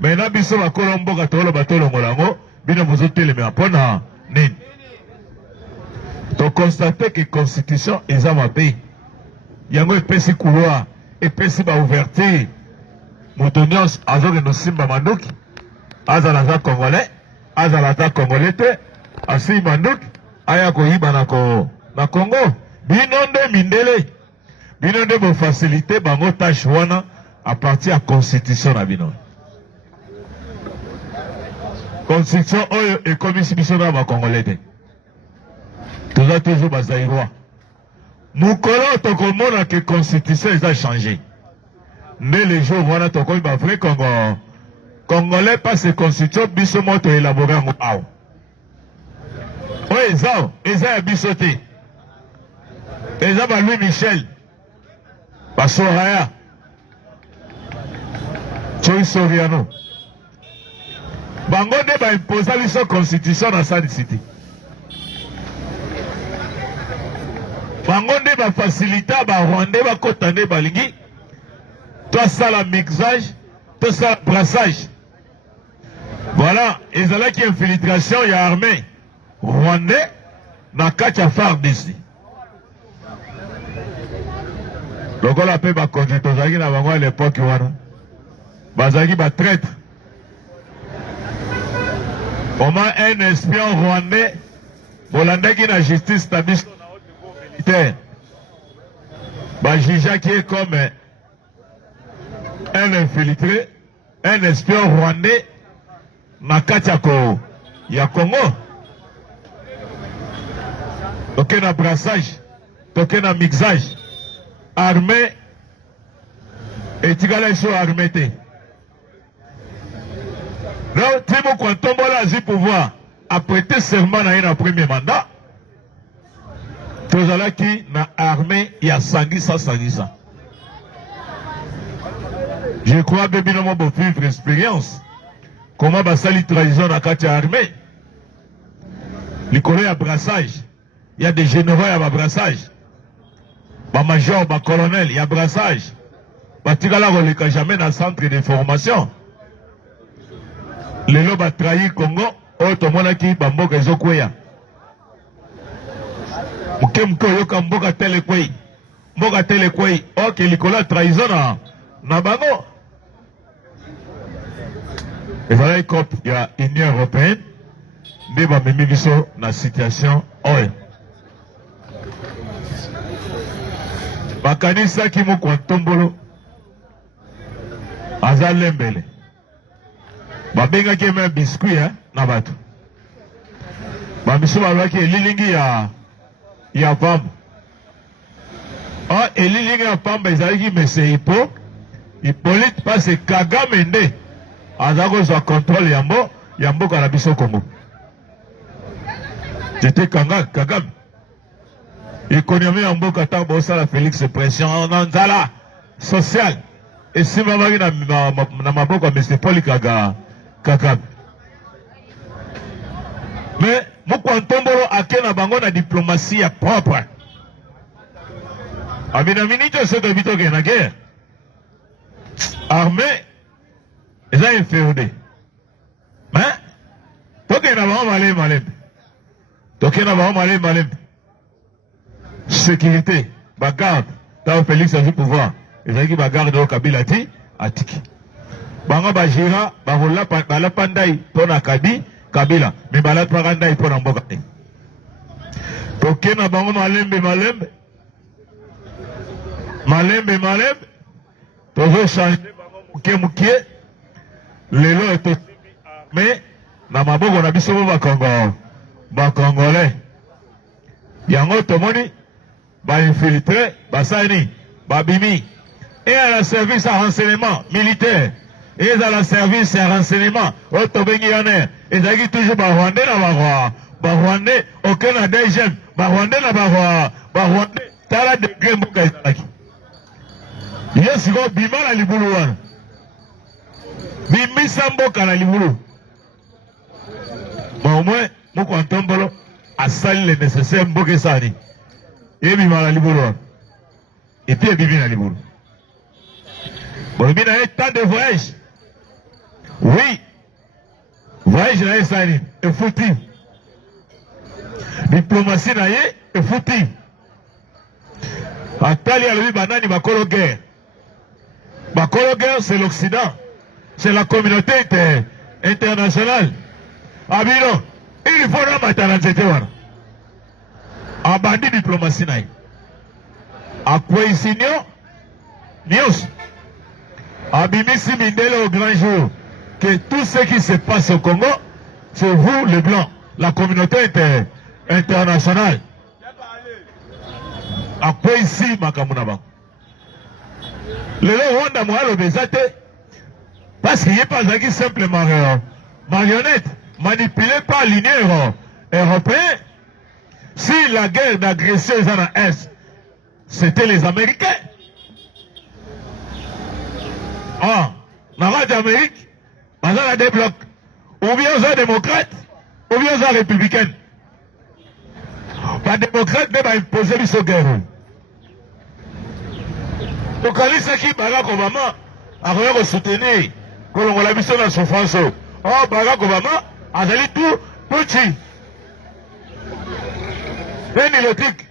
Maintenant, biso ba kolombo katolo batolo ngolango, bino mozotele me apona nini. To constater que constitution est ma pays. Yango epesi couloir, epesi ba ouverture. Motonyos azoke no simba manduki. Azalaza congolais, azalaza congolais te, asi manduki, aya ko hiba na Congo. Binonde mindele. Binonde bo facilité bango tâche wana à partir à constitution na bino. Constitution oyo et commission na ba congolais te. Tout ça toujours bazaïrois. Mukolo to komona que constitution a changé. Mais les jours voilà to ko ba vrai Congo. Congolais passe constitution biso moto élaborer en aw. Oui, ça, ya bisoté. Eza ba Louis Michel. Ba Soraya. Choi Soriano. Bango de ba imposer biso constitution na Sud City. Bango de ba faciliter ba Rwandais ba kotane balingi. Toi ça la mixage, toi ça brassage. Voilà, ils ont qui infiltration, il y a armée rwandais dans Katia FARDC. Donc on l'appelle ma conduite, on a dit à l'époque, Bazagi va traître. On a un espion rwandais, Hollandais qui a justice établie sur la haute niveau militaire. Bajija qui est comme un infiltré, un espion rwandais. Makatiako ya Congo. Toke na brassage, toke na mixage. Armée et tigala iso armée te. Donc, Timo Kwantombola a pouvoir apprêter serment na premier mandat. Tozala ki na armée ya sangisa. Je crois que bien bon vivre expérience. Comment basali trahison à Katia armée? Les Coréens à brassage. Il y a des généraux à brassage. Ba major, ba colonel, il y a brassage. Ba tigala roleka jamais dans le centre de formation. Les lobes a trahi Congo, otomonaki bamboka ezokweya. Mukemko yoka mboka telekwei. Mboka telekwei. Ok, likola trahison na bango. Et voilà qu'il y a l'Union européenne, mais va même dans la situation. Bakanisa qui m'a Kwantombolo, Azalembele. Babenga qui m'a biscuit, Nabato. Bamiso Baba qui est lilingi ya Pam. Ah, et lilingi ya Pam, ils ont dit, mais c'est Hippolyte passe Kagamende. Azako za contrôle yambo karabiso Congo. J'étais Kagame. Économie yambo kata bossa la Félix pression nanzala social. Et si maman na maboko monsieur Paul Kagame. Mais Mukwantombolo akena bango na diplomatie propre. Abina minito se de bito ke na guerre. Armée ils ont inféodé. Mais, toke na malem. Toke na malem. Sécurité, bagarde. T'as Félix a du pouvoir. Ils ont dit bagarde au Kabila ti, atiki. Banga bajira, bala pandai, pona Kabila. Mais bala parandai pona mboka. Toke na malembe. Malembe. Tozo changer mukie. Lelo est mais na maboko na biso ba Congolais yango tomoni ba infiltré basani babimi et à la service à renseignement militaire et à la service à renseignement otobengi yane et zaki toujours ba Rwandais na ba Rwandais aucun adagem ba Rwandais na ba Rwandais tala de grembuka izaki yes go bimala libulu wana Bimisa mboka na libulu. Mais au moins, Mukwantombolo a sali le nécessaire mboka sani. Et bima na libulu. Et puis bibi na libulu. Bon, bina est temps de voyage. Oui. Voyage na esani efouti. Diplomatie na ye efouti. Atali alobi banani bakolo guerre. Bakolo guerre c'est l'Occident. C'est la communauté internationale. Abino, il faut ramasser la nzete wana. Abandi diplomatie na ye. Akwesinyo news. Abimisi Mindele au grand jour que tout ce qui se passe au Congo, c'est vous les Blancs, la communauté internationale. Après ici, Makamunaba. Le Rwanda moi le Bezate, parce qu'il n'est pas simplement marionnette, manipulé par l'Union européenne. Si la guerre d'agression en Est, c'était les Américains. Ah, la radio d'Amérique, on a des blocs. Ou bien on est démocrate, ou bien on est républicaine. Pas démocrate, mais va imposer le guerre. Donc, à l'issue Barack Obama a rien soutenir que l'on l'a vu sur la souffrance. Oh, Barack Obama a dit tout petit. Un électrique.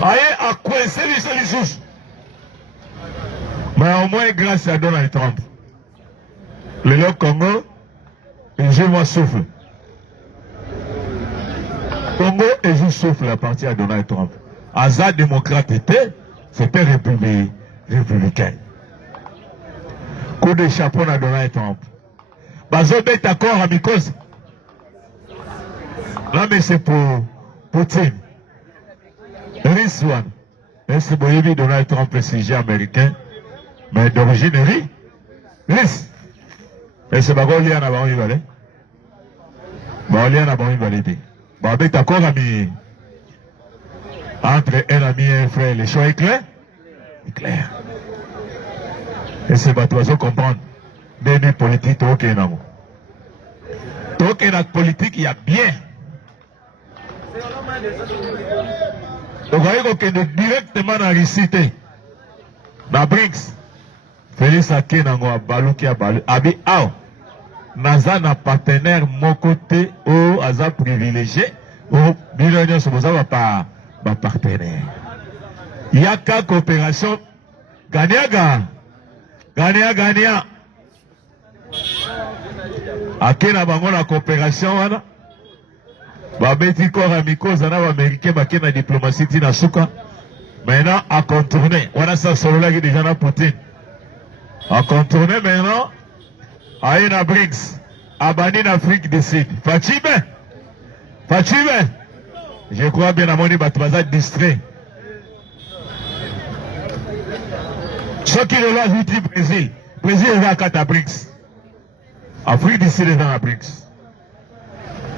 Aïe, a coincé les choses. Mais au moins, grâce à Donald Trump, le Congo, et je moi souffle. Congo et je souffle à partir de Donald Trump. Azad démocrate c'était républicain. Coup de chapeau à Donald Trump. Bazo est d'accord à Mikos. Là, mais c'est pour Poutine. This one. C'est pour Donald Trump, le sujet américain. Mais d'origine russe. Et c'est pas qu'on lit en avant, il va aller. On lit en avant, il va aller. Bon, avec d'accord, ami. Entre un ami et un frère, les choix est clair? Clair. Et c'est pas toi comprendre. Des politiques, toi qui es dans toi qui es dans la politique, il y a bien. Vous voyez qu'on est directement dans la cité. Dans BRICS. Félix Akenango a balu qui a balu. Abi Ao. Naza na partenaire mon côté ou Aza privilégié. Ou Bilonion Soboza pas partenaire. Il y a qu'à coopération. Gagnant. Akena bango la coopération wana. Babeti corps amicaux zana américain bakena la diplomatie tina suka. Maintenant à contourner. Wana ça solo là qui déjà na Poutine. À contourner maintenant. Aïna BRICS. Abani en Afrique du Sud. Fatime. Je crois bien à mon bateau distrait. Ce qui est là, je dis Brésil. Brésil est là à BRICS. Afrique du Sud est dans la BRICS.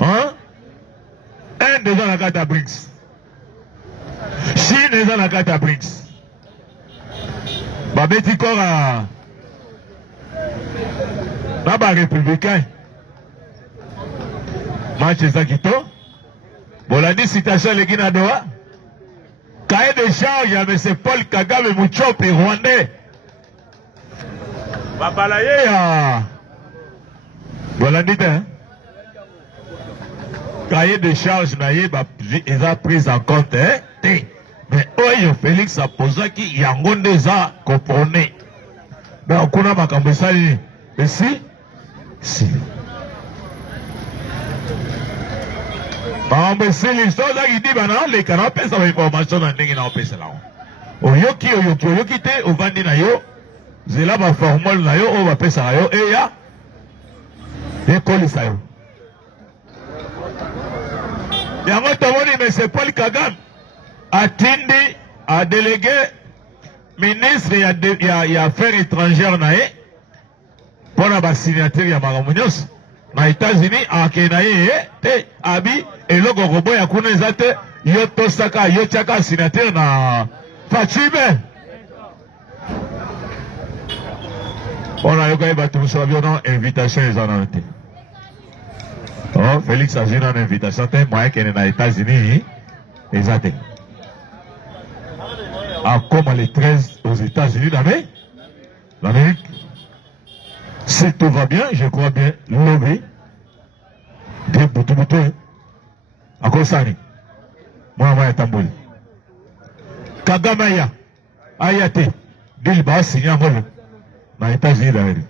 Hein? Inde est dans la carte à BRICS. Chine est dans la carte à BRICS. Babeti Kora. Là-bas, républicain. Match Zakito. Bolandi citation les Guinadoa. Cahier de charge à M. Paul Kagame Mouchop et Rwandais. Babalaye à. Bolandi, hein? Cahier de charge naïe, ils ont pris en compte, hein? Mais Oyo Félix a posé qui Yangon déjà comprenait. Mais on connaît ma camboussali. Et si? Mais si l'histoire qui dit, les canapés, ça va information dans les canapés, là. Oyoki te, au vandi na yo, zela ba formule na yo, on va payer ça yo, et ya, et coller ça yo. Yango tomoni, mais c'est Paul Kagame, atindi, a délégué, ministre, il y a affaires étrangères na ye, pour la signature, il y a Maramounios. Na États-Unis, en Kenya, te abi et le Gorobo ya kuna zate yo tosaka yo chaka signature na Fatime. On a eu quand même tout ça bien invitation les annotés. Oh Félix a une invitation te moi qui est aux États-Unis exact. Ah comme les 13 aux États-Unis d'Amérique. Si tout va bien, je crois bien, lobby, bien boutou, à cause ça, moi, Tambouli. Kagamaya, Ayate, Bilba, signé en Golo, dans les États-Unis d'Amérique.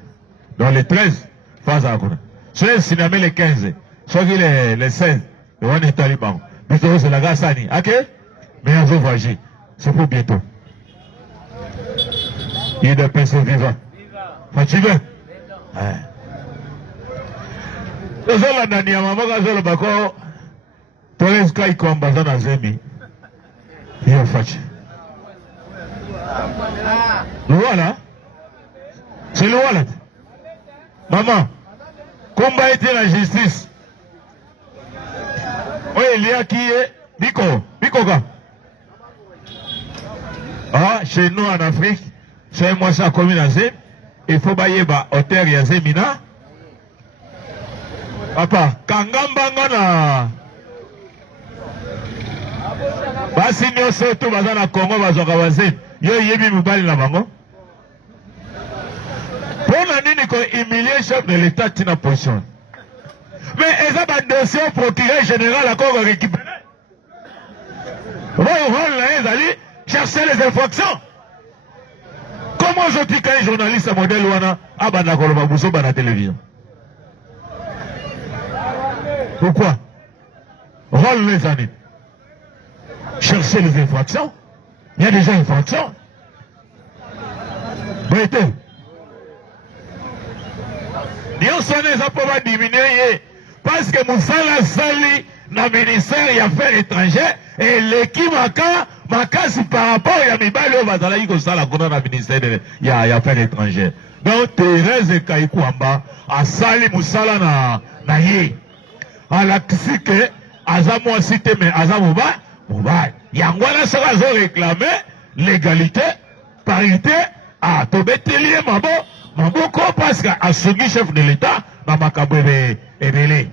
Dans les 13, phase à Golo. Soit le cinéma les 15, soit les 16, le one est taliban. Bientôt, c'est la Gassani. Ok? Mais on va voyager. C'est pour bientôt. Il y a des personnes vivantes. Fatigué? Ozola ndani ya mama kazola bako Torres kai kwambaza na zemi hiyo fachi Luwala c'est Luwala maman combat était la justice oye il y a qui est Biko ka chez nous en Afrique chez moi ça comme une zemi il faut bailler ba hauteur ya zemina papa kangambanga na basi nyonso to baza na Congo bazwaka bazemi yo yebi mobali na bango mpona nini ko humilier chef de l'état tina position mais eza badossier au procureur général akoko récupéré oyo rôle na ye ezali chercher les infractions. Comment aujourd'hui quand un journaliste modèle wana abanda koloba buso bana télévision? Pourquoi? Rôle les années. Chercher les infractions. Il y a déjà infractions. Vérité. Nous sommes pas diminuer parce que Moussala Sali dans le ministère des Affaires étrangères et l'équipe makasi par rapport à Mibali au Bazala Yiko Sala dans le ministère des Affaires étrangères. Donc Thérèse Kaikouamba a Sali Moussala na ye. À la que Azamo cité mais Azamo ba Yangwana sera réclamé l'égalité, parité à Tobetelier Maboko parce qu'à Assoumi chef de l'État dans Makabwe Ebele.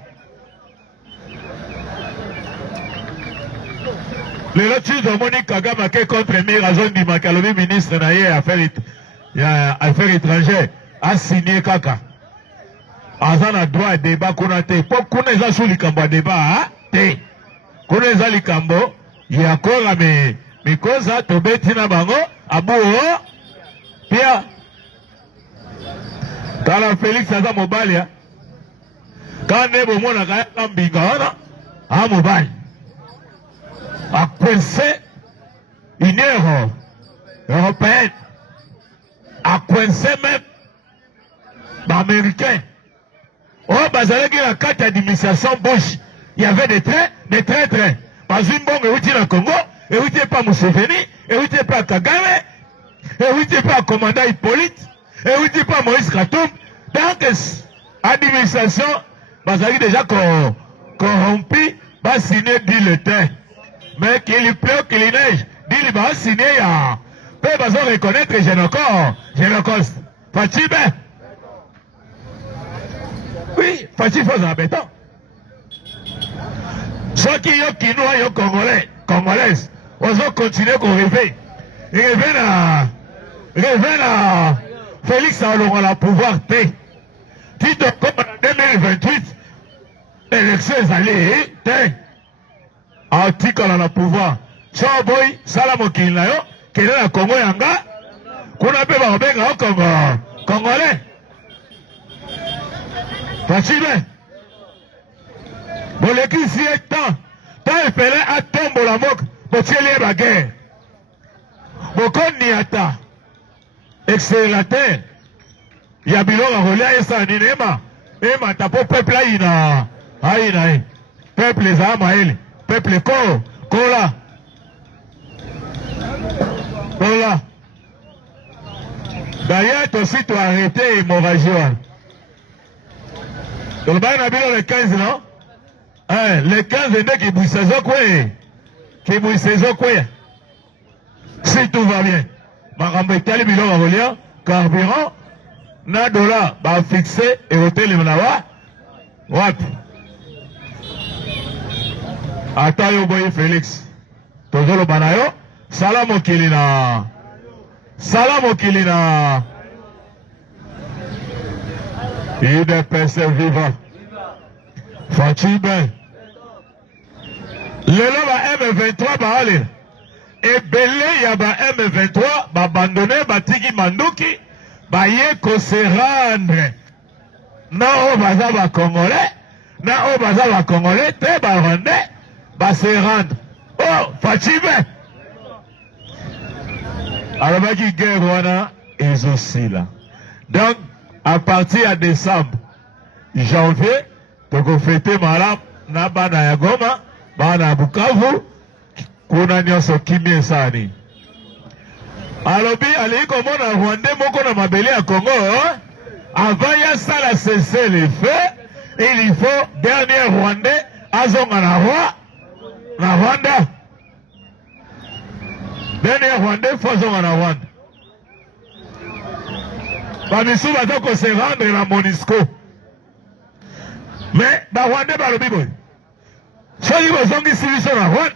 Le retour de Monique Kagame contre Mirazon du Makalobi, ministre des Affaires étrangères, a signé Kaka. Azana droit à débat qu'on a été. Pour qu'on ait sous les cambo débat, qu'on ait les cambo, il y a encore mais causes à tomber tina bango, à bout, Pia. Quand la Félix Aza Mobalia, quand Nebo Mona Kaya Mbingana, à Mobile. A coincé une erreur européenne, a coincé même l'Américain. Oh, Bazalaki la carte d'administration Bush, il y avait des trains. Pas une bonne route dans le Congo, et où n'était pas Museveni, et où n'était pas Kagame, et où n'était pas commandant Hippolyte, et où n'était pas Moïse Katumbi. Donc, l'administration, Bazalaki déjà corrompu, va signer dit le temps. Mais qu'il pleut, qu'il neige, il va signer à. Peu besoin de reconnaître Génocoste. Fatih, ben. Oui, Fatih faut un béton. Ceux qui ont Kinois, ils ont Congolais, on va continuer qu'on rêve. Rêve à Félix Alonga la pouvoir T. Qui te comme en 2028, élection est allée, T. Article à la pouvoir. Boy, Salamo Kinayo, qui est la Congo Yanga, qu'on appelle au Congo, Congolais. Facile. Bon, l'équipe si est temps il fallait à tomber la moque, pour tirer la guerre. Beaucoup niata, accélérateur, il y a bilon à relais à ça, Ninema, et ma tapo peuple aïna, peuple les âmes, peuple Kola. D'ailleurs, aussi, tu as arrêté l'hémorragie. Donc, il y a le 15, non? Le 15, il y a qui bouille ses eaux. Si tout va bien, Marambe Tali Bilon à relire, carburant, na dollar, va fixer et hôtel les Manawa. What? Attends, yo boy Félix. Tozolo banayo. Salam okilina. UDPS vivant. Fachibe. Lelo ba M23 ba ale. Ebele ya ba M23 ba abandonné batiki manduki ba ye ko se rendre. Na o baza ba Congolais, na o baza ba Congolais te ba Rwandais ba se rendre. Oh, Fachibe. Alors qui guerre wana aussi là. Donc à partir de décembre, janvier, donc on fête malam na bana ya Goma, bana Bukavu, kuna nyoso kimie sani. Alobi aliko mona Rwandais moko na mabele ya Congo, avant ya sala cesser les feux, il faut dernier Rwandais azonga na Rwanda. Dernier Rwandais faut azonga na Rwanda. Bamisu batako se rendre na Monisco. Mais ba Rwandais balobi boy. Soki bazongi sibiso na Rwanda,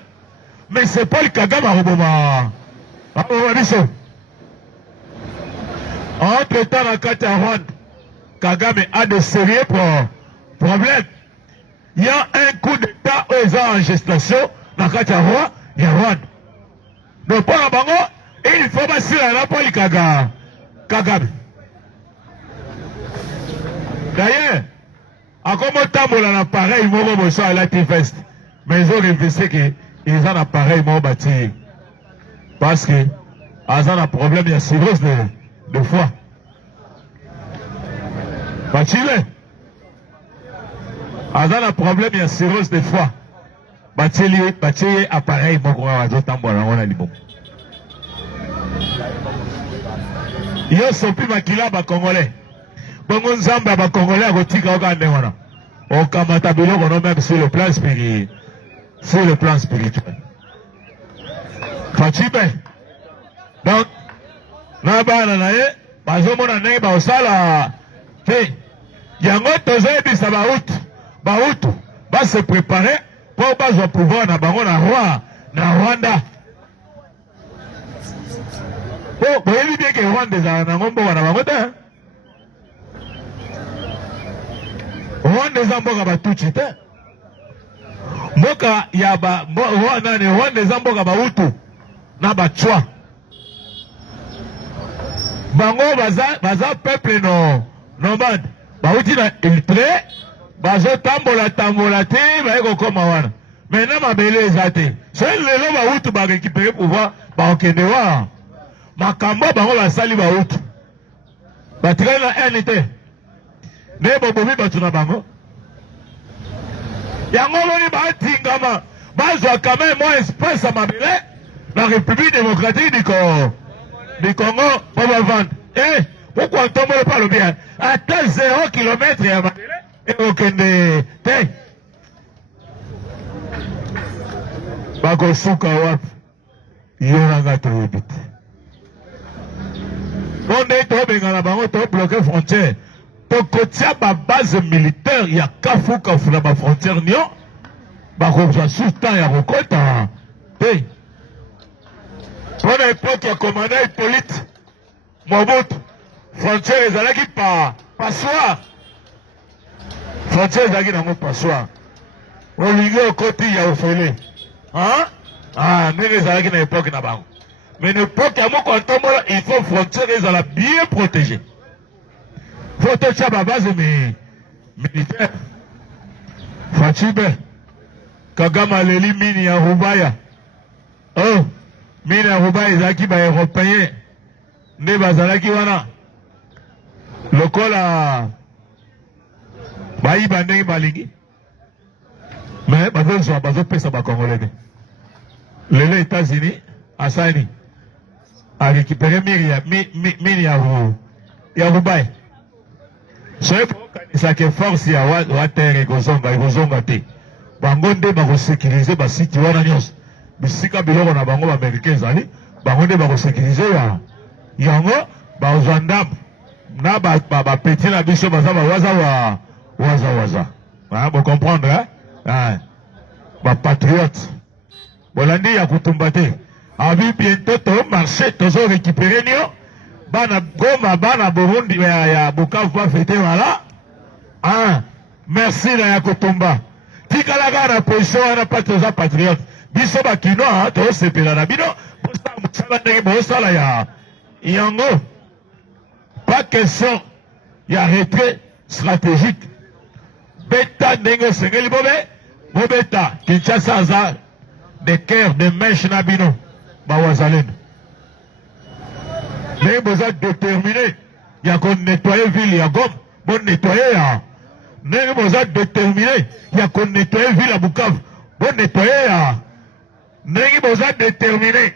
mais c'est pas le Kagame aroboma. Aroboma biso. Entre temps na kati ya Rwanda, Kagame a de sérieux problèmes. Il y a un coup d'état aux en gestation na kati ya Rwanda. Donc pour la bango, il faut passer la poli Kagame. D'ailleurs, à comment tambola l'appareil, ils m'ont moché à la T-Fest. Mais ils ont révisé qu'ils ont un appareil, ils m'ont bâti. Parce que, ils ont un problème, il y a cirrhose de foie. Bâti-le. Ils ont un problème, il y a cirrhose de foie. Bâti-le, appareil, ils m'ont tambola, on a les bons. Ils sont plus maquillés, les Congolais. Bongo nzamba ba Congolais a kotika okande wana. Okamata biloko no même sur le plan spirituel. Sur le plan spirituel. Fachibe. Donc na bana na ye bazomona ndenge ba osala te. Yango tozebisa bautu ba se préparer pour bazwa pouvoir na bango na Rwanda. Oh, boyebi bien que Rwanda za na ngombo wana bango te. Rwanda za mboka batuchi te. Mboka ya ba Rwanda za mboka bautu na bachwa. Bango baza peuple nomade. Bauti na iltre, bazo tambola te, baeko koma wana. Maintenant mabele ezate. Soki lelo bautu ba récupérer pouvoir ba okende wa. Makambo bango basali bautu. Batikali na NT. Nebo bobi batu na bango. Yango boni batingama. Bazwa quand même moins espace à mabele. La République démocratique du Congo. Pour vendre. Eh, pourquoi on tombe pas le bien? À 0 km à mabele. Et okende. Te. Bako suka wapi. Yoranga toyebite. On est tombé dans la bango, to bloqué frontière. Tokotia ba base militaire ya kafu na ba frontière nio ba ko sultan ya kokota hey pour l'époque ya commandant Hippolyte Mobutu frontière ezalaki passoire frontière ezalaki nango passoire olingi okoti ya ofele ndenge ezalaki na époque na bango mais na époque ya moko ntombola il faut frontière ezala bien protégée. Faut toucher la base militaire. Fachibe. Kagama leli mini ya Rubaya. Oh, mini ya Rubaya izaki ba européen. Ne bazalaki wana. Lokola bayi bandenge balingi. Mais bazo pesa ba Congolais. Les États-Unis asani a récupéré mini ya Rubaya. C'est que force ya wa terre ekozonga te. Bango nde bako sécuriser ba site wana nyos. Bisika biloko na bango ba américain zali, bango nde bako sécuriser ya. Yango ba ozanda na ba petit na biso baza ba waza. Vous comprendre hein? Ba patriote. Bolandi ya kutumba te. Abi bientôt to marché tozo récupérer nio. Bana Goma, bana Burundi ya Bukavu pa fete wala. Ah, merci na Yakotumba. Tikalaga na position wana patoza patriote. Biso ba kino to sepela na bino. Bosa musala ndenge bosa la ya. Yango. Pas question. Ya retrait stratégique. Beta ndenge sengeli bobe. Bobeta Kinshasa aza de cœur de mèche na bino. Ba wazalendo. Mais bosa déterminé. Ya ko nettoyer ville ya Goma. Bon nettoyer ya. Mais bosa déterminé. Ya ko nettoyer ville à Bukavu. Bon nettoyer ya. Mais bosa déterminé.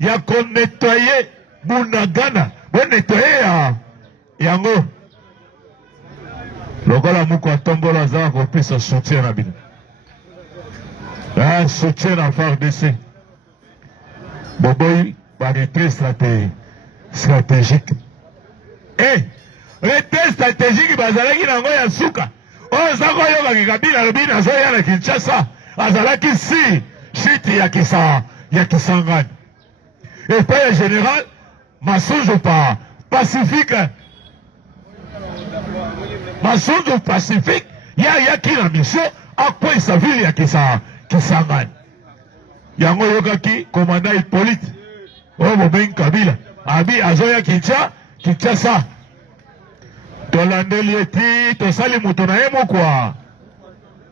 Ya ko nettoyer Bunagana. Bon nettoyer ya. Yango. Lokola muko atombola aza ko pesa soutien na bino. Ah, soutien à FARDC. Boboy, retrait stratégique. Eh, retrait stratégique, bazalaki nango ya suka. O zako yoka kikabila lobina zoya na Kinshasa. Azalaki si, chiti ya Kisangani. Et puis, général, Massoujou pas pacifique. Massoujou pacifique, ya kina mission, à quoi sa ville ya Kisangani. Yango yokaki, commandant Hippolyte. Oh, Boben Kabila. Abi, azoya Kinshasa. Tolandeli eti, tosali muto na emo kwa.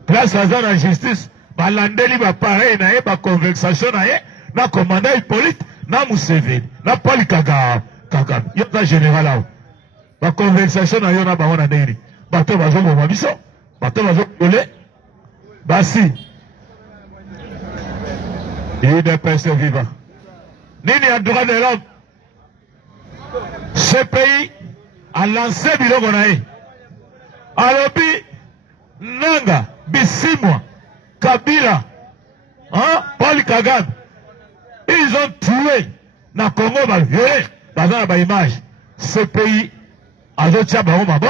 Place aza na justice. Balandeli ba pareil na ye, ba conversation na ye, na commandant Hippolyte, na Museveni, na Paul Kagame. Yo na général awo. Ba conversation na yo na ba wana ndeni. Bato bazo ngoma biso. Bato bazo kole. Basi. Il est personne vivant. Nini a droit de l'homme. Ce pays a lancé biloko na ye. Alobi Nanga, Bisimwa, Kabila, hein, Paul Kagame. Ils ont tué na Congo ba violé, bazana ba image. Ce pays a zotia bango mabo.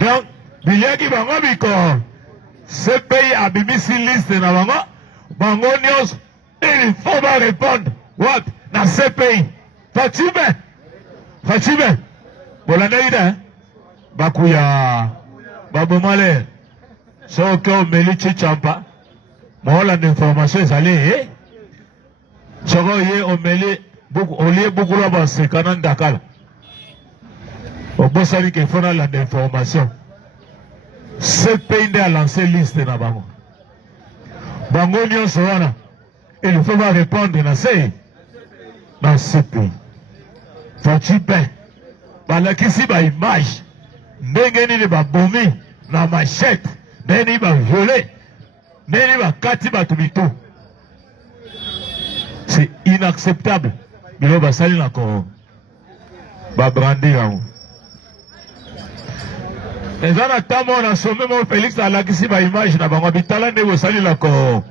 Donc, biliaki bango biko. Ce pays a bimisi liste na bango. Bango nyos, il faut pas répondre. What? Na ce pays. Fatime. Bolanda ida. Bakuya. Babomale. Soko melichi champa. Mola d'information ezali eh. Soko ye omeli olie beaucoup la base kanan dakala. Obosali ke fona la d'information. Ce pays a lancé liste na bango. Bango nyonso wana. Il faut pas répondre na ce pays. Fatime. Balakisi ba image. Ndenge nini ba bomi na machette. Ndenge ba violé. Ndenge ba kati ba tubito. C'est inacceptable. Bilo ba sali na ko ba brandi yango. Ezana tamo na sommet mon Félix alakisi ba image na bango bitala ndenge sali na ko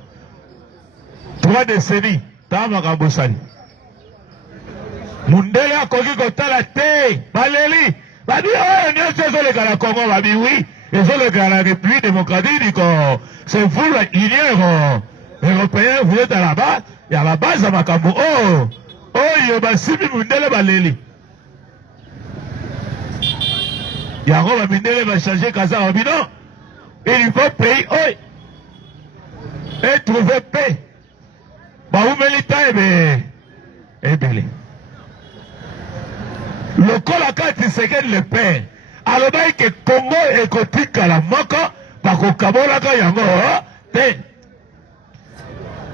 3 décennies tama ka bosali. Mundele akoki kotala te baleli babi oyo nyonso ezoleka na Congo babi oui ezoleka na République démocratique du Congo. C'est vous l'Union européenne, vous êtes à la base, il y a la base à makambo oyo basimi mundele baleli yango bamindele bachange kaza babi non, il faut payer oyo et trouver paix baumeli ta ebele lokola kati sekeli le père alobaki ke Congo ekotikala moko bakokabolaka yango te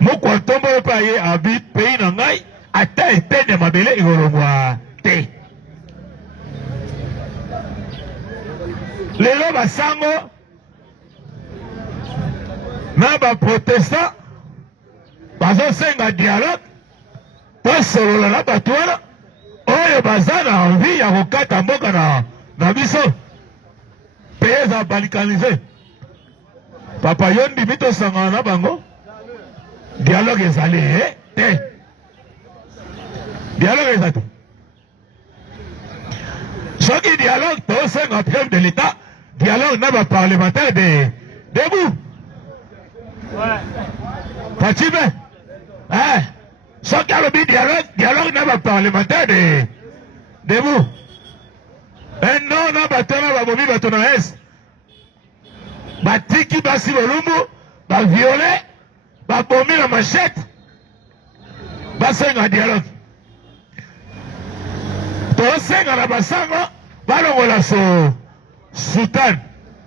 moko atombola mpe aye abi pays na ngai ata etene mabele ekolongwa te. Lelo basango na baprotestant bazosenga dialogue po solola na bato wana oyo baza na envie ya kokata mboka na biso pe eza balkanize. Papa yo ndimi tosangana na bango dialogue ezali te. Dialogue eza te. Soki dialogue tosenga chef de l'État dialogue na baparlementaire debout. Fatime soki alobi dialogue na baparlementaire debout. non na batona babomi bato na est batiki basi bolumbu baviole babomi na machete basenga dialogue tosenga na basango balongola sultan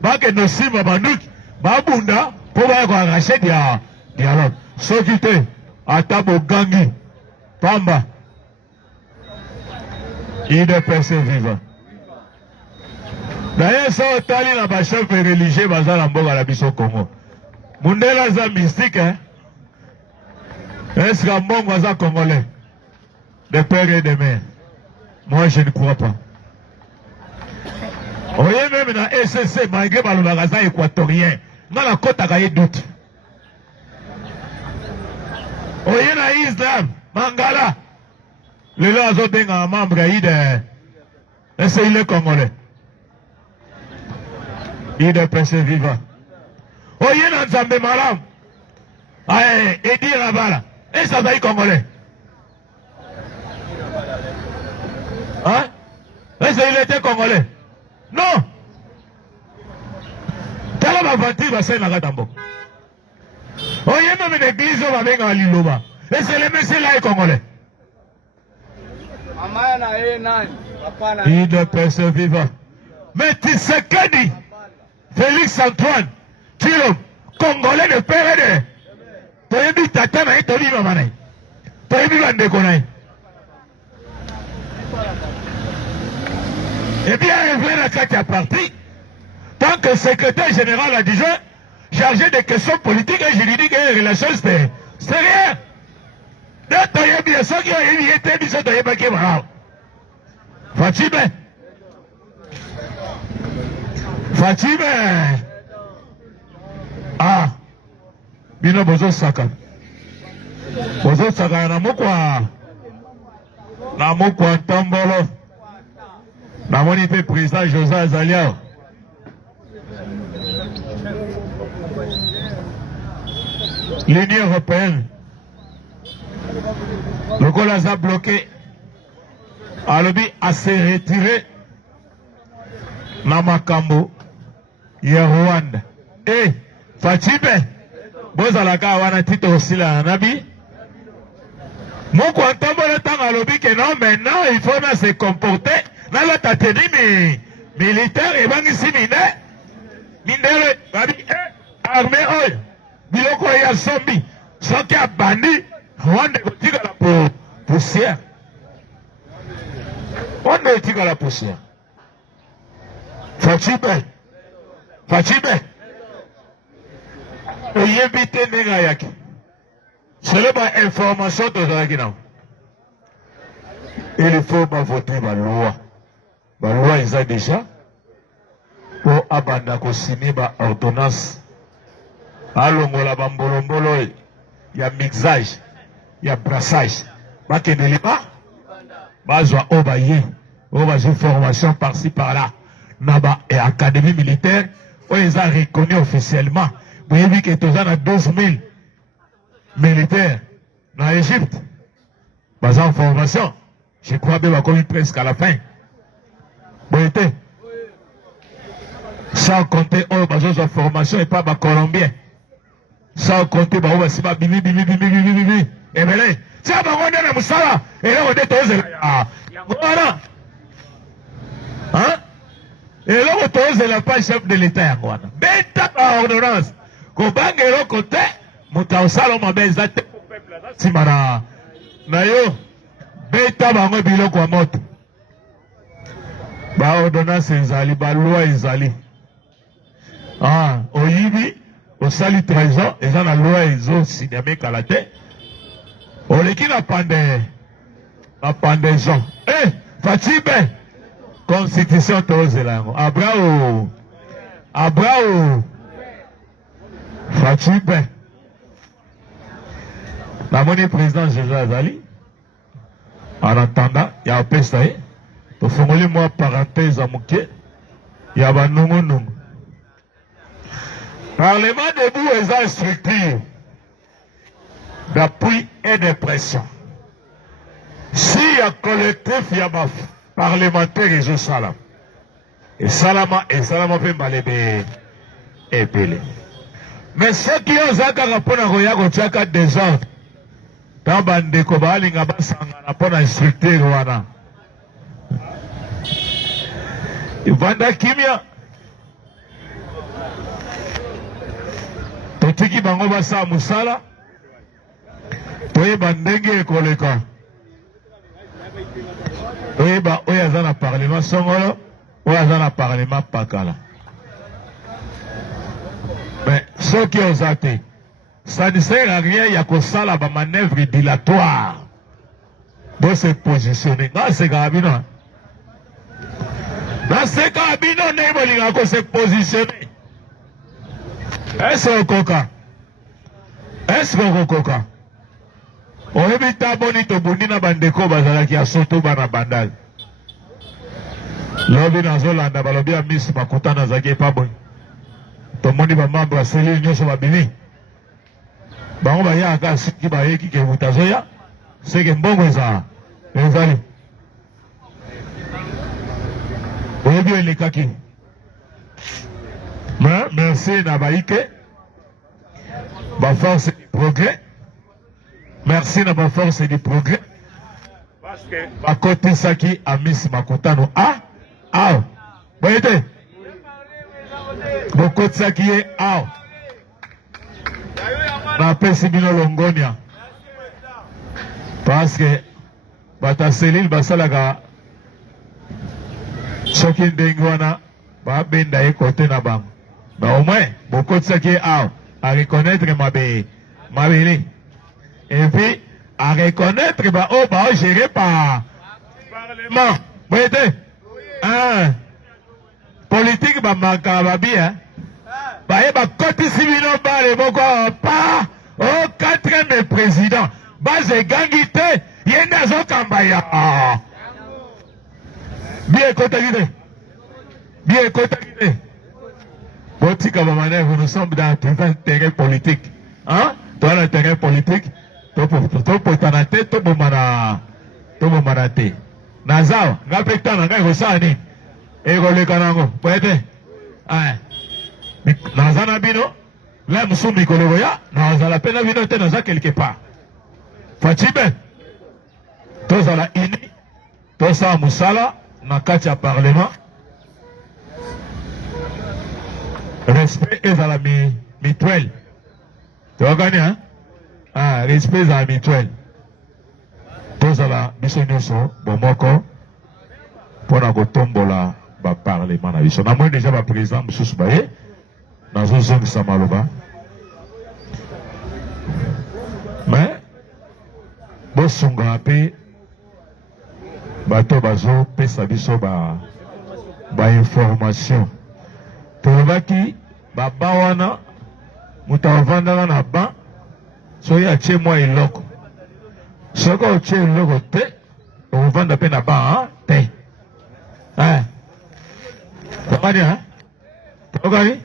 bakende osimba banduki babunda mpo baya koarrache dialogue soki te ata bogangi pamba UDPS viva naye so otali na bachef religieux baza na mboka na biso Congo mundele aza mystique est-ce que mbongo aza congolais de père et de mère? Moi je ne crois pas. Oye même na SSC malgré balobaka aza équatorien nga nakotaka ye doute. Oye na Islam Mangala lelo azobenga membre ya IDE est-ce qu'il est congolais? UDPS viva. Oye na Nzambe Malamu Edi Rabala est-ce qu'il est congolais? Hein? Est-ce qu'il était congolais? Non. Tala bavantir basai na katambo. Oye même l'église va venga liloba. Est-ce que le monsieur là est congolais? UDPS viva. Mais Tshisekedi, Félix Antoine, Tshilombo, congolais de père et de. Toyebi tata na toyebi mama na. Toyebi bandeko na. Eh bien, il vient à quatre partis. Tant que secrétaire général adjoint, chargé des questions politiques et juridiques et des relations extérieures. C'est rien. D'autres, il y a bien sûr qui ont été mis sur le paquet. Fatime. Fatime. Ah. Bino bozo saka. Bozo saka na mokwa. Na mokwa Tombolo. Na moni pe président José Azalia. L'Union européenne. Le Golas a bloqué. Alobi a se retiré. Na makambo. Ya Rwanda. Eh, Fatime. Bozalaka wana tito osila nabi. Moko Tombolo tanga alobi que non, maintenant il faut se comporter. Dans la tenue militaire et bangisi mindele babi armée oil biloko ya sombi soki abandi Rwanda kotika la poussière Rwanda kotika la poussière Fatime oyebi te ndenge ayaki sele ba information tozalaki nango il faut voter ba loi. La loi est déjà pour abanda ko signer ba ordonnance. Alongola bambolombolo ya mixage, ya brassage. Ba kendelima bazwa obaye, obaje formation par-ci par-là. Naba et académie militaire, ils ont reconnu officiellement. Vous avez vu que tous en 12 000 militaires dans l'Égypte. Bas en formation. Je crois que va commis presque à la fin. Bon, sans compter la formation et pas ma Colombien. Sans compter bibi. Et bien là, si on a Moussala, et là on est tous voilà. Hein? Et là on est tous la pas chef de l'État. Bêta par ordonnance. Qu'on bangue et l'autre côté, Mouta Salom a baisé pour peuple. Simara. Nayo. Bêta bango biloko à moto. Ba ordonnance ezali, ba loi ezali. Ah, oyibi, osali trésor, eza na loi ezo signame kalate. Oleki na pendaison. Eh, Fatime, constitution tozela yango. Abrao. Fatime. La monnaie président José Azali. En attendant, il y a un pestaye. Pour formuler moi parenthèse à Mouké, il y a un nom. Parlement debout est une structure d'appui et de pression. Si il y a collectif, il y a parlementaire et je salam. Et salama pe balebe epele. Mais ceux qui ont zaka rapona roya kochaka désordre. Tamba ndeko balinga basanga na pona instructeur wana. Ivanda kimia. Totiki bango basa musala. Toyeba ndenge ekoleka. Toyeba oyo aza na parlement songolo, oyo aza na parlement pakala. Mais ceux qui ont athée, ça ne sert à rien, il y a que ça la manœuvre dilatoire de se positionner. Dans ce carabino, il a se positionner. Est-ce que coca? Est-ce que coca? On évite à bonito bonina bandeko bazala qui a soto bana bandal. Lobi na zolanda balobi a miss makuta na zaki pas bon. Tout le monde va membre cellule nyoso babini. Bango ba ya ka siki ba yeki ke mutazoya. C'est que mbongo ça. Ezali. Oyebi ele kaki. Mais merci na baike. Ba force du progrès. Merci na ba force du progrès. Parce que ba côté saki a miss makotano ah. Boyete. Beaucoup de ça qui est out. Na pesi bino longonia. Parce que bata selil basalaka soki ndenge wana ba benda e côté na bango. Mais au moins beaucoup de ça qui est out à reconnaître mabele. Et puis à reconnaître ba géré par parlement. Voyez politique ba makababi hein. Baye ba koti sibino bale boko pa au quatrième président base gangité yenda zo kambaya bien contacté botika ba manèvre nous sommes dans un terrain politique hein dans le terrain politique to tanate to bomanate nazao ngapetana ngai kosani egoleka nango poete nazana bino la musumi koloya nazala pena bino te naza quelque part fachibe tozala ini tosa musala na kati ya parlement respect ezala mutuel tokani hein respect ezala mutuel tozala biso nyonso bomoko mpona kotombola baparlement na biso namoni deja baprésident mosusu baye nazozongisa maloba mais bosunga mpe bato bazopesa biso bainformation tolobaki baba wana moto avandaka na ban soki atie mwa eloko soki otie eloko te okovanda mpe na ban te tokani tokani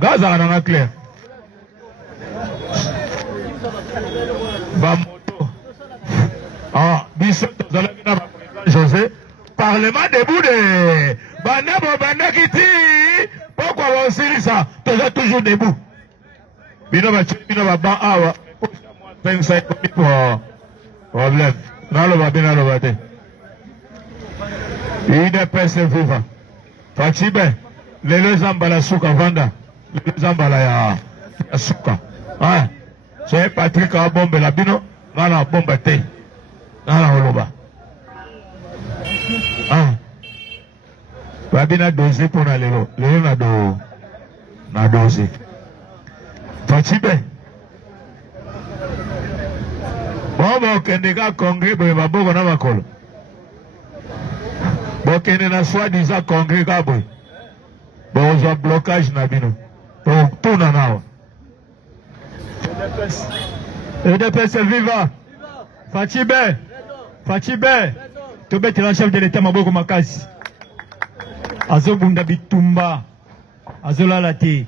gazaka nanga clair bamoto biso tozalaki na baprésident José parlement debout de bandabo bandaki ti pokwa bosilisa toza toujours debout bino batie bino baban awa pensa ekomi problème naloba mpe naloba te UDPS viva facibe lelo eza mbala suka vanda lelo eza mbala ya suka soye Patrick abombela bino nga na bomba te nga na oloba babi na doze mpona lelo na doze facibe bokende ka congrès boye baboko na makolo bokende na soi-disant congrès ka boye bozwa blocage na bino tona nawa UDPS viva Facibe tobetela chef de l'état maboko makasi azobunda bitumba azolala te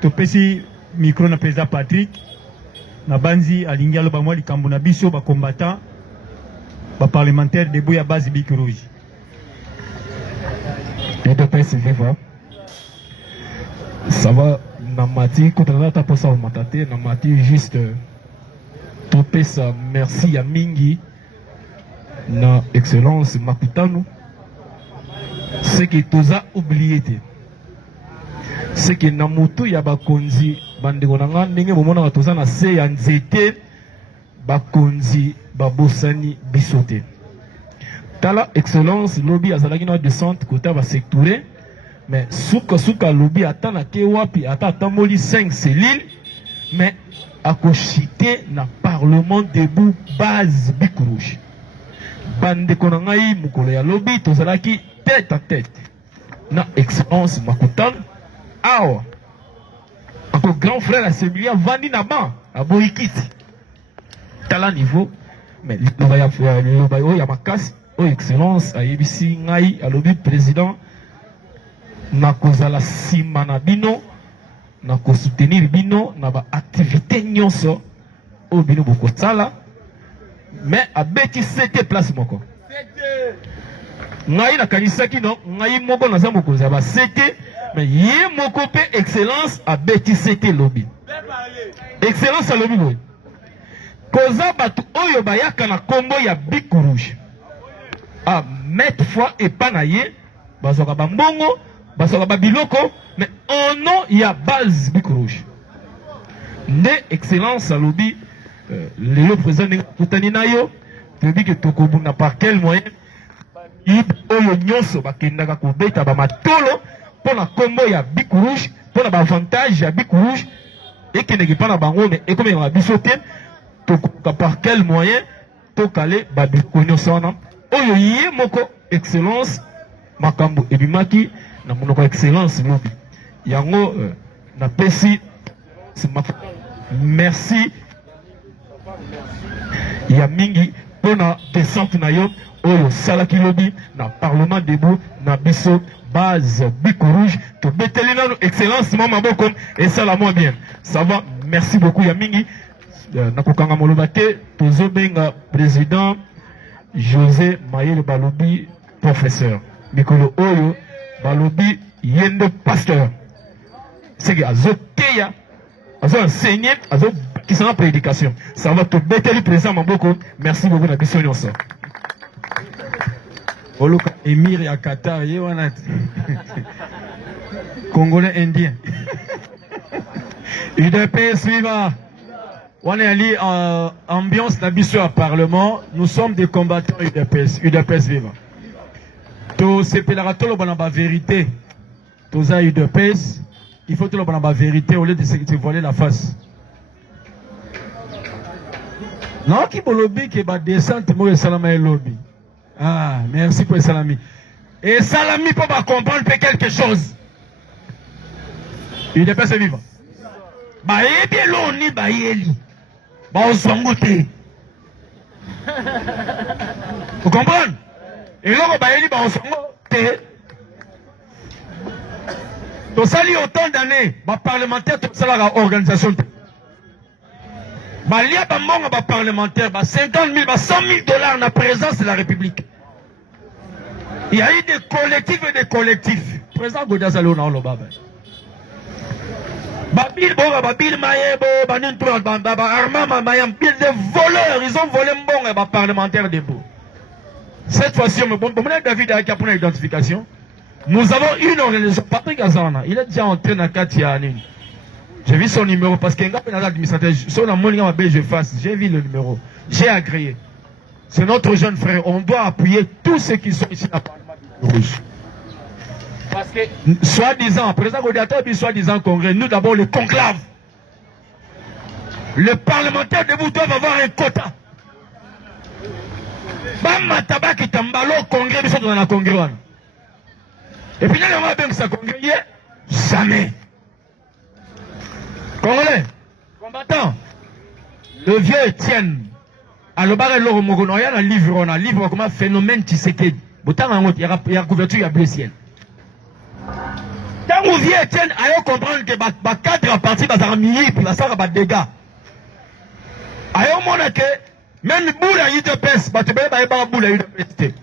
topesi micro na président Patrick na banzi alingi aloba mwa likambo na biso bacombattant baparlementaire debout ya base Bic Rouge UDPS viva. Ça va, Namati, quand on a tapé ça au Matate, Namati juste topé ça, merci à Mingi, na excellence Makutano. Ce que tu as oublié, c'est que Namutu Yabakonzi, Bandegonanga, Ninge Momona Tozana, c'est un zété, Bakonzi, Babosani, Bisote. Tala excellence, lobby Azalagina descente, côté va sectouré, mais souka lobby attend à Kewapi, attend Tamoli 5 cellules, mais à cochiter na parlement debout base Bikourouche. Bande Konangaï, Mukole ya lobby, Tozalaki tête à tête. Na excellence Makutan, awa. Encore grand frère Assemblia Vandi Naban, à Boikiti. Tala niveau, mais le Yamakasi. Oh excellence, à IBC Ngai, à lobby président, na kozala sima na bino, na ko soutenir bino, na ba activité nyonso, o bino boko tsala, mais à beti c'était place moko. Ngai na kanisaki non, ngai moko na zambo kozala ba c'était, mais yé moko pe excellence à beti c'était lobby. Excellence à lobby boy. Koza batu oyo bayaka na kombo ya Bikourouche. Ah, mettre fois et panaye, bazoka bambongo, bazoka babiloko, mais en nom il y a base Bikourouche. Né excellence à lobby, le président Kutaninayo, te dit que Tokobuna par quel moyen, il oyo nyonso bakendaka kobeta ba matolo pour la combo ya Bikourouche, pour l'avantage ya Bikourouche, et qui n'est pas na bango, mais et comme il y a bisoté, par quel moyen, Tokale babikono sona. Oyo yé moko excellence makambo ebimaki na monoko excellence lobby yango na pesi merci ya mingi pona descente na yo oyo salaki lobby na parlement debout na biso base Bikourouche to beteli nanu excellence mama boko et ça la moins bien ça va merci beaucoup ya mingi na kokanga moloba te tozo benga président José Mayele Balobi, professeur. Mikolo Oyo, Balobi, Yende pasteur. C'est que Azoteya, Azo enseigné, Azo qui sera prédication. Ça va te bêter le présent, mon beaucoup. Merci beaucoup, la mission Nyonso. Oluka Emir ya Qatar, Yewanat. Congolais indien. UDP suivant. On est allé en ambiance d'habitude au Parlement. Nous sommes des combattants UDPS, UDPS vivant. Tout ce pélaratolo dans la vérité. Tout ça UDPS, il faut tout le dans la vérité au lieu de se voiler la face. Non, qui pour lobby qui va descendre moi salami lobby. Ah, merci pour salami. Et salami pour comprendre quelque chose. UDPS vivant. Ba ebi loni ba yeli. Vous comprenez? Et là, on ça autant d'années, les parlementaires, tout ça, la organisation. Il y a des parlementaires, 50 000, 100 000 $ en présence de la République. Il y a eu des collectifs et des collectifs. Président Godazalo, on a le baba. Babil Babil Maïebo, des voleurs, ils ont volé un bon parlementaire debout. Cette fois-ci, David a pour l'identification. Nous avons une organisation, Patrick Azana, il est déjà entré dans Katia. J'ai vu son numéro parce qu'il y a un administrateur, j'ai vu le numéro, j'ai agréé. C'est notre jeune frère, on doit appuyer tous ceux qui sont ici à Parlement rouge. Parce que, soi-disant, président Godiato, soi-disant congrès, nous d'abord le conclave. Les parlementaires de vous doivent avoir un quota. Bama tabaki tambalo congrès, ils sont dans la congrès. Et puis là, on va bien que ça congrès, jamais. Congolais, combattant, le vieux Étienne, à l'obare l'oro mogono, il y a un livre comme un phénomène Tshisekedi. Il y a une couverture, il y a bleu ciel. Quand vous vieux Étienne, allez comprendre que les cadres partis dans milliers, puis ça va des dégâts. Allez au monde que même boule à UDPS, bah tu peux pas boule à UDPS.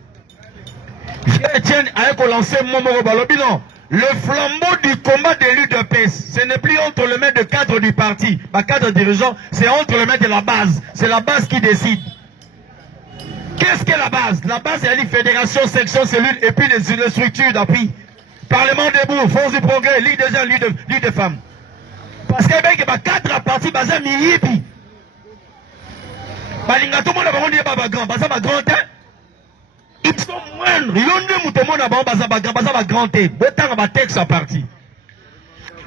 Etienne a lancé Momoro Balobi, non. Le flambeau du combat de l'UDPS, ce n'est plus entre les mains de cadres du parti, pas cadres dirigeants, c'est entre les mains de la base. C'est la base qui décide. Qu'est-ce que la base? La base, c'est la fédération, section, cellule, et puis les structures d'appui. Parlement debout, Force du progrès, Ligue des jeunes, Ligue des femmes. Parce qu'il y a quatre partis, basés Miyipi. Balinga tout le monde a grand, ils sont moindres.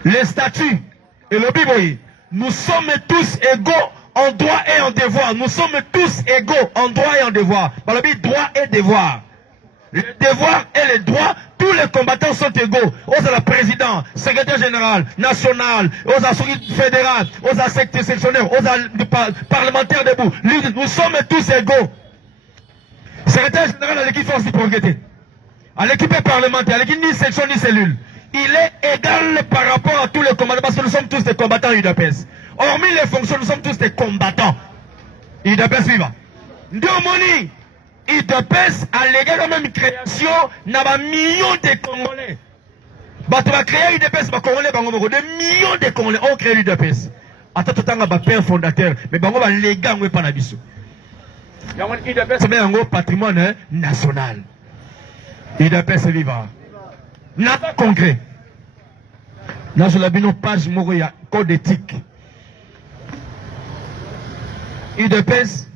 Les statuts et le Bible, nous sommes tous égaux en droit et en devoir. Nous sommes tous égaux en droit et en devoir. Par le droit et devoir. Le devoir et le droit, tous les combattants sont égaux. Aux la président, secrétaire général, national, aux assurances fédérales, aux sectionnaires, aux parlementaires debout. Nous sommes tous égaux. Secrétaire général à l'équipe force du progrès, à l'équipe parlementaire, à l'équipe ni section ni cellule. Il est égal par rapport à tous les combattants parce que nous sommes tous des combattants UDPS. Hormis les fonctions, nous sommes tous des combattants. UDPS viva. Ndiomoni, UDPS a légal la même création, n'a pas millions de Congolais. Bah, tu vas créer UDPS, bah, Congolais, des millions de Congolais ont créé l'UDPS. Attends, tout le temps, père fondateur, mais bah, on va légal, on va pas n'abisso. UDPS, c'est un gros patrimoine national. UDPS viva. N'a pas concret. Là, je l'ai vu une page, il y a code éthique. UDPS,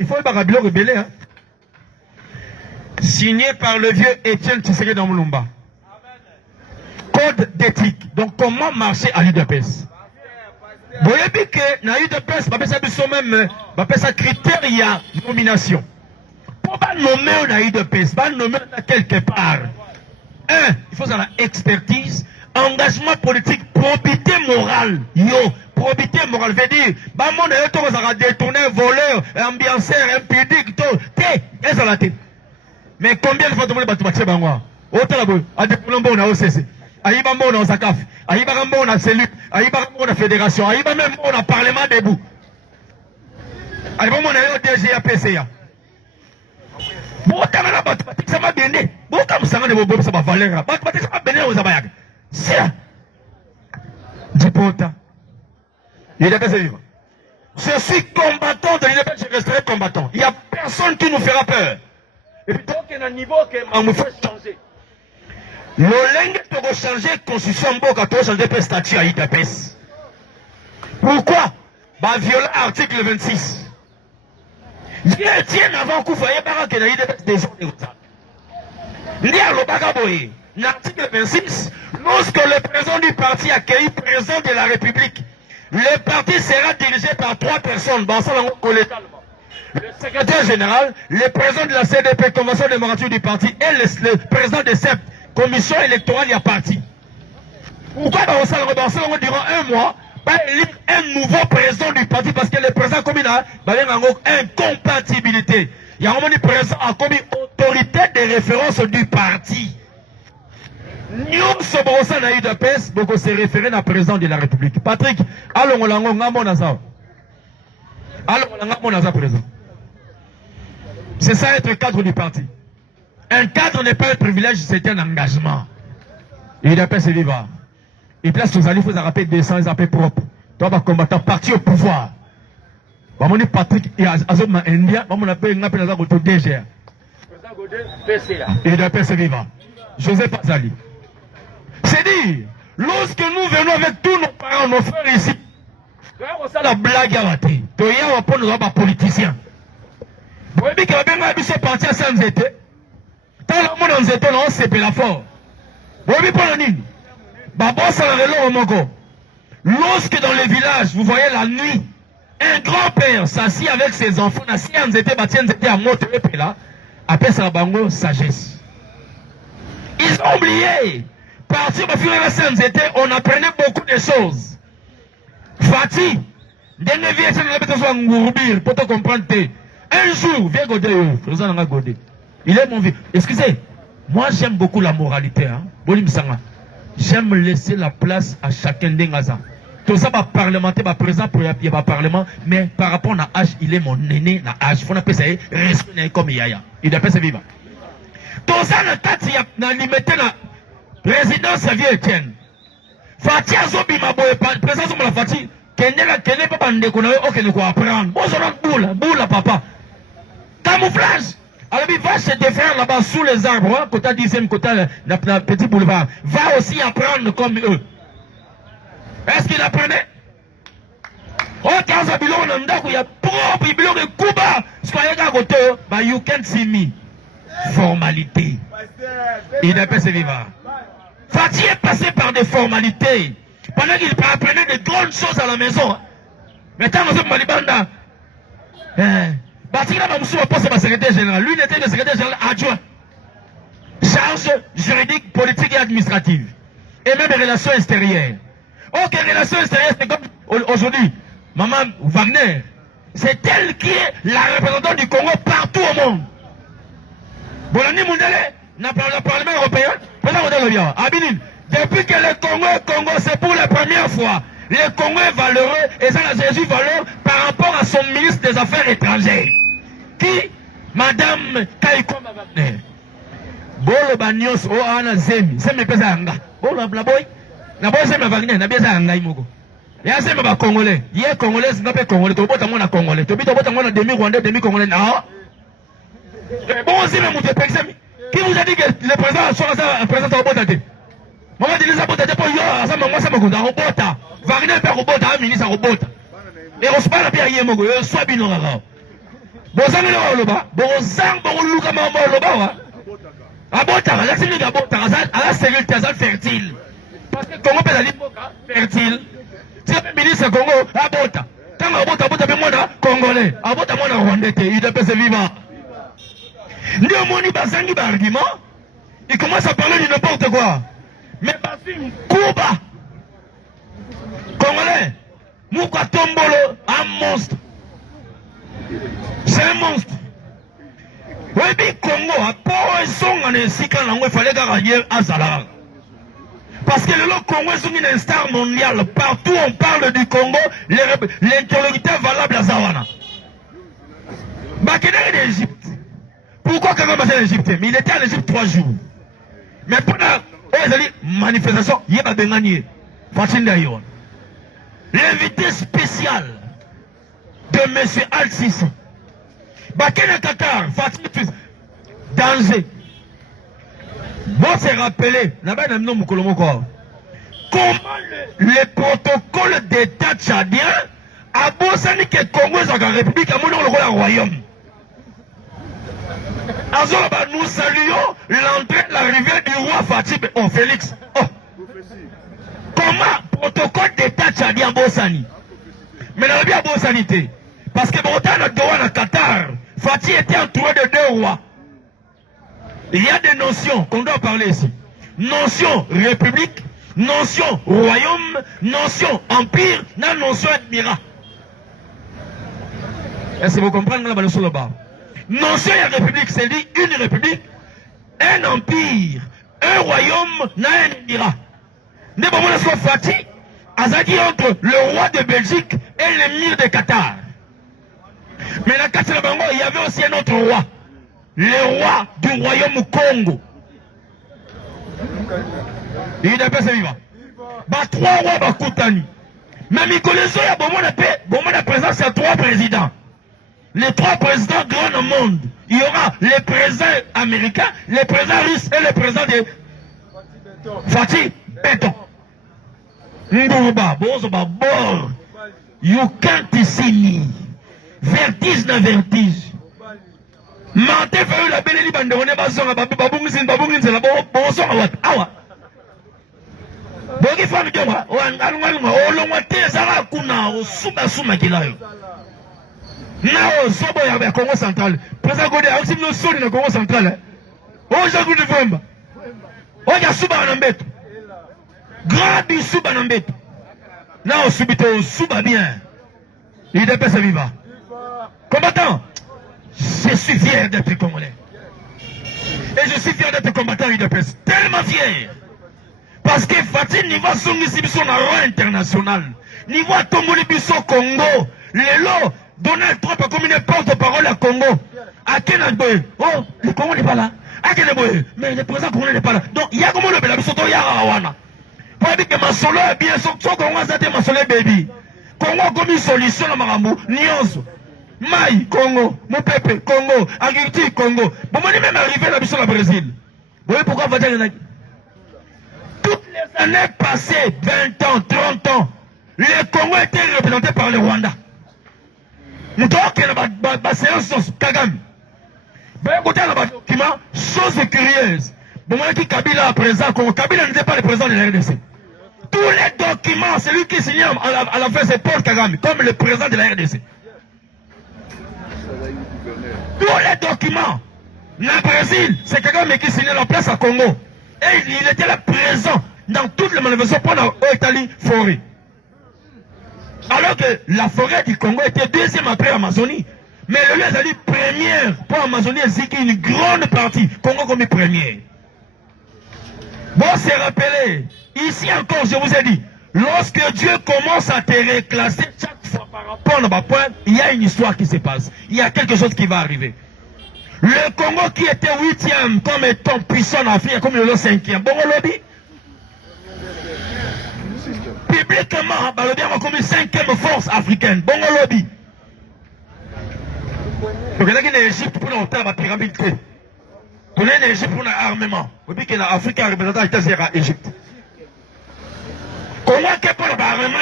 il faut un bilan rebellé. Hein? Signé par le vieux Etienne Tshisekedi dans Mulumba. Code d'éthique. Donc, comment marcher à l'UDPS? Vous voyez bien que dans l'UDPS, on appelle ça critère, il y a nomination. Pour nommer dans l'UDPS, pas nommer quelque part. Un, il faut avoir expertise, engagement politique, probité morale. Yo, probité morale veut dire, bah mon a détourné, voleur, ambianceur, impudique, tout. Est-ce la tête? Mais combien de fois tu veux battre Bangwa? Autant la boue, à des plombons on a OCC, à Ibambo on a Zakaf, à Ibambo on a cellule, à Ibambo on a fédération, à Ibambo on a parlement debout. À Ibambo on a DGA PCA. Pourquoi on a battu ça m'a bien né? Pourquoi on a battu ça m'a valeur? Battu ça m'a bien né aux abayag. C'est du pota. Il est passé vivre. Je suis combattant de l'UDPS, je resterai combattant. Il n'y a personne qui nous fera peur. Et puis, donc, il y a un niveau que on fait changer. Le lingue doit changer la constitution pour changer le statut à l'UDPS. Pourquoi? Bah, violer l'article 26. Il y a un avant coup, il y a un l'UDPS des gens. Il y a le bagaboye. L'article 26, lorsque le président du parti accueille le président de la République, le parti sera dirigé par 3 personnes. Le secrétaire général, le président de la CDP, Convention démocratique du parti, et le président de cette commission électorale, il y a parti. Pourquoi on durant un mois, pas élire un nouveau président du parti parce que le président communal a une incompatibilité. Il y a un président a commis autorité de référence du parti. Nous sommes dans l'UDPS, donc on s'est référé à président de la République. Patrick, allons on l'a président. C'est ça être cadre du parti. Un cadre n'est pas un privilège, c'est un engagement. L'UDPS est vivant. Il place aux alliés, il faut rappeler 200, ils appellent propre. Toi, va combattre parti au pouvoir. On dit Patrick, et Azoma India, on appelle un DGR. L'UDPS est vivant. Joseph Azali. C'est dire, lorsque nous venons avec tous nos parents, nos frères ici, on a la blague à la tête. On va prendre nos politiciens. Vous voyez qu'il y a bien des partis sans été. Tant que nous sommes étés, on s'est la fort. Vous voyez pour la nuit. Lorsque dans les villages, vous voyez la nuit, un grand-père s'assit avec ses enfants, après ça, bango sagesse. Ils ont oublié. Partir au fur et à mesure, on apprenait beaucoup de choses. Fatih, pour te comprendre. Un jour, viens Godé, il est mon vieux. Excusez, moi j'aime beaucoup la moralité. Hein? J'aime laisser la place à chacun des Gaza. Tout ça va parlementer, va présent pour y parlement, mais par rapport à l'âge, il est mon aîné, l'âge. Il faut appeler ça respect comme Yaya. Il appelle ça vivant. Toza na kati ya na limité na résidence ya Vieux Etienne. Fati azobima boye présence mo la Fati kende papa ndeko na yo okende ko apprendre. Bozona boula papa. Camouflage. Alors il va chez tes frères là-bas sous les arbres, hein, côté 10e, côté la petit boulevard. Va aussi apprendre comme eux. Est-ce qu'il apprenait? Oh, quand ça bilon on a il y a propre bilon de Cuba. Ce qu'on y a à côté, bah you can't see me. Formalité. Il n'est pas vivant. Fati est passé par des formalités. Pendant qu'il apprenait de grandes choses à la maison. Maintenant, nous sommes Malibanda. Batikina Mamsou poste de secrétaire général. Lui, il était le secrétaire général adjoint. Charge juridique, politique et administrative. Et même relations extérieures. Ok, relations extérieures, c'est comme aujourd'hui. Maman Wagner, c'est elle qui est la représentante du Congo partout au monde. Bolani Mundele, le Parlement européen, depuis que le Congo, c'est pour la première fois. Le Congo est valeureux et ça a Jésus valeur par rapport à son ministre des Affaires étrangères. Qui? Madame Kaikoma Wagner. Bolo Banyos, oh Anna Zemi, c'est mes pesanga. Bolo Blaboy, na boy Zemi Wagner, na biesa Angaï Mogo. Et à Zemi Congolais, hier Congolais, c'est pas Congolais, tu bota mon Congolais, tu bota mon demi-Rwandais, demi-Congolais, non? Bon, Zemi Mouté, qui vous a dit que le président soit un président au Botate? Maman dit les abotés pour yo, ça m'a ça m'a coûté un robota. Wagner peut robota, un ministre robota. Et on se parle bien hier Mogo, soit bien au rara. Bozang le loba, bozang boluka mama loba. Abota, la série d'abota, à la série Tazal fertile. Parce que Congo peut aller fertile. Si le ministre Congo, abota. Quand abota, abota, mais moi, Congolais, abota, moi, Rwandais, il doit se vivre. Ndiyo moni bazangi ba argument, il commence à parler de n'importe quoi. Mais Bassim, Kuba, Congolais, Mouka Tombolo, un monstre. C'est un monstre. Oui, Congo, à part un son en insika, il fallait gagner à Zala. Parce que le Congo est une star mondiale. Partout on parle du Congo, l'interlocuteur valable à Zawana. Bakene est d'Égypte. Pourquoi Kagame est en Égypte? Mais il était en Égypte 3 jours. Mais pendant les manifestations, il y a des gagnés. L'invité spécial de M. Al-Sisi. Bakene Qatar, Fatih, danger. Bon, c'est rappelé, comment le protocole d'État tchadien a besoin que le Congo soit la République, à mon nom, le royaume. Alors, nous saluons l'entrée, l'arrivée du roi Fatih, oh Félix. Oh. Comment le protocole d'État tchadien Bossani? Mais il y a bien Bossanité. Parce que Botan a droit à Qatar. Fatih était entouré de 2 rois. Il y a des notions qu'on doit parler ici. Notion république, notion royaume, notion empire, notion admirat. Est-ce que vous comprenez là-bas sur le bas? Notion et république, c'est dit une république, un empire, un royaume, un admirat. N'est pas mon Fatih, Azadi entre le roi de Belgique et l'émir de Qatar. Mais dans Qatar, il y avait aussi un autre roi. Le roi du royaume Congo. Il n'est pas vivant. Bah 3 rois Bakutani. Mais Mikolezo, il y a beaucoup de présence, il y a 3 présidents. Les 3 présidents grands au monde. Il y aura les présidents américains, les présidents russes et les présidents de Fatih Beton. Ngouba, Bozoba, Bor. You can't see me. Vertige na vertige. Mante fait la belle libande, on est basson, babungin, c'est la bonson à wat. Awa. Bogi fan Djonga, o angalunga, o longwate, Zara Kuna, o Suma Kilayo. Nao, Sobo ya Congo Central. Président Godé, a aussi nos sons de Congo Central. O Jagou de Vemba. O Yasuba Anambeto. Grand du Suba Anambeto. Nao, subito, Suba bien. Il dépasse vivant. Combattant. Je suis fier d'être congolais. Et je suis fier d'être combattant UDPS. Tellement fier. Parce que Fatih niveau son rang international. Niveau Tongoli Biso Congo. Lelo, Donald Trump a commis une porte-parole à Congo. À Kenagboé. Oh, le Congo n'est pas là. À Kenagboé. Mais le président congolais n'est pas là. Donc, il y a comme le Belabisoto Yarawana. Pour dire que ma solo est bien, son Congo a ma solo baby. Congo a commis une solution à Marambo. Nyonso. Maï, Congo. Moupepe, Congo. Agriculture, Congo. Bon, moi, même arrivé à la mission au Brésil. Vous voyez pourquoi on va dire toutes les années passées, 20 ans, 30 ans, les Congo étaient représentés par le Rwanda. Nous avons une séance Kagame. Écoutez le document, chose curieuse. Bon, moi qui Kabila présent, Kabila n'était pas le président de la RDC. Tous les documents, c'est lui qui signe à la fin, c'est Paul Kagame, comme le président de la RDC. Tous les documents, le Brésil, c'est Kagame qui signait la place à Congo. Et il était là présent dans toutes les manifestations pendant l'Italie forêt. Alors que la forêt du Congo était deuxième après l'Amazonie. Mais le lieu a dit première pour l'Amazonie, c'est une grande partie. Congo comme première. Bon, c'est rappelé. Ici encore, je vous ai dit, lorsque Dieu commence à te reclasser chaque fois par rapport à ma point, il y a une histoire qui se passe. Il y a quelque chose qui va arriver. Le Congo qui était 8e comme étant puissant en Afrique, comme le 5e. Bon, lobby. Publiquement, Balobi a comme 5e force africaine. Bon, lobby. Donc, il y a une Égypte pour l'hôtel, la pyramide. Il y a une Égypte pour l'armement. Vous voyez que l'Afrique a représenté l'État Égypte. Comment est-ce que l'armement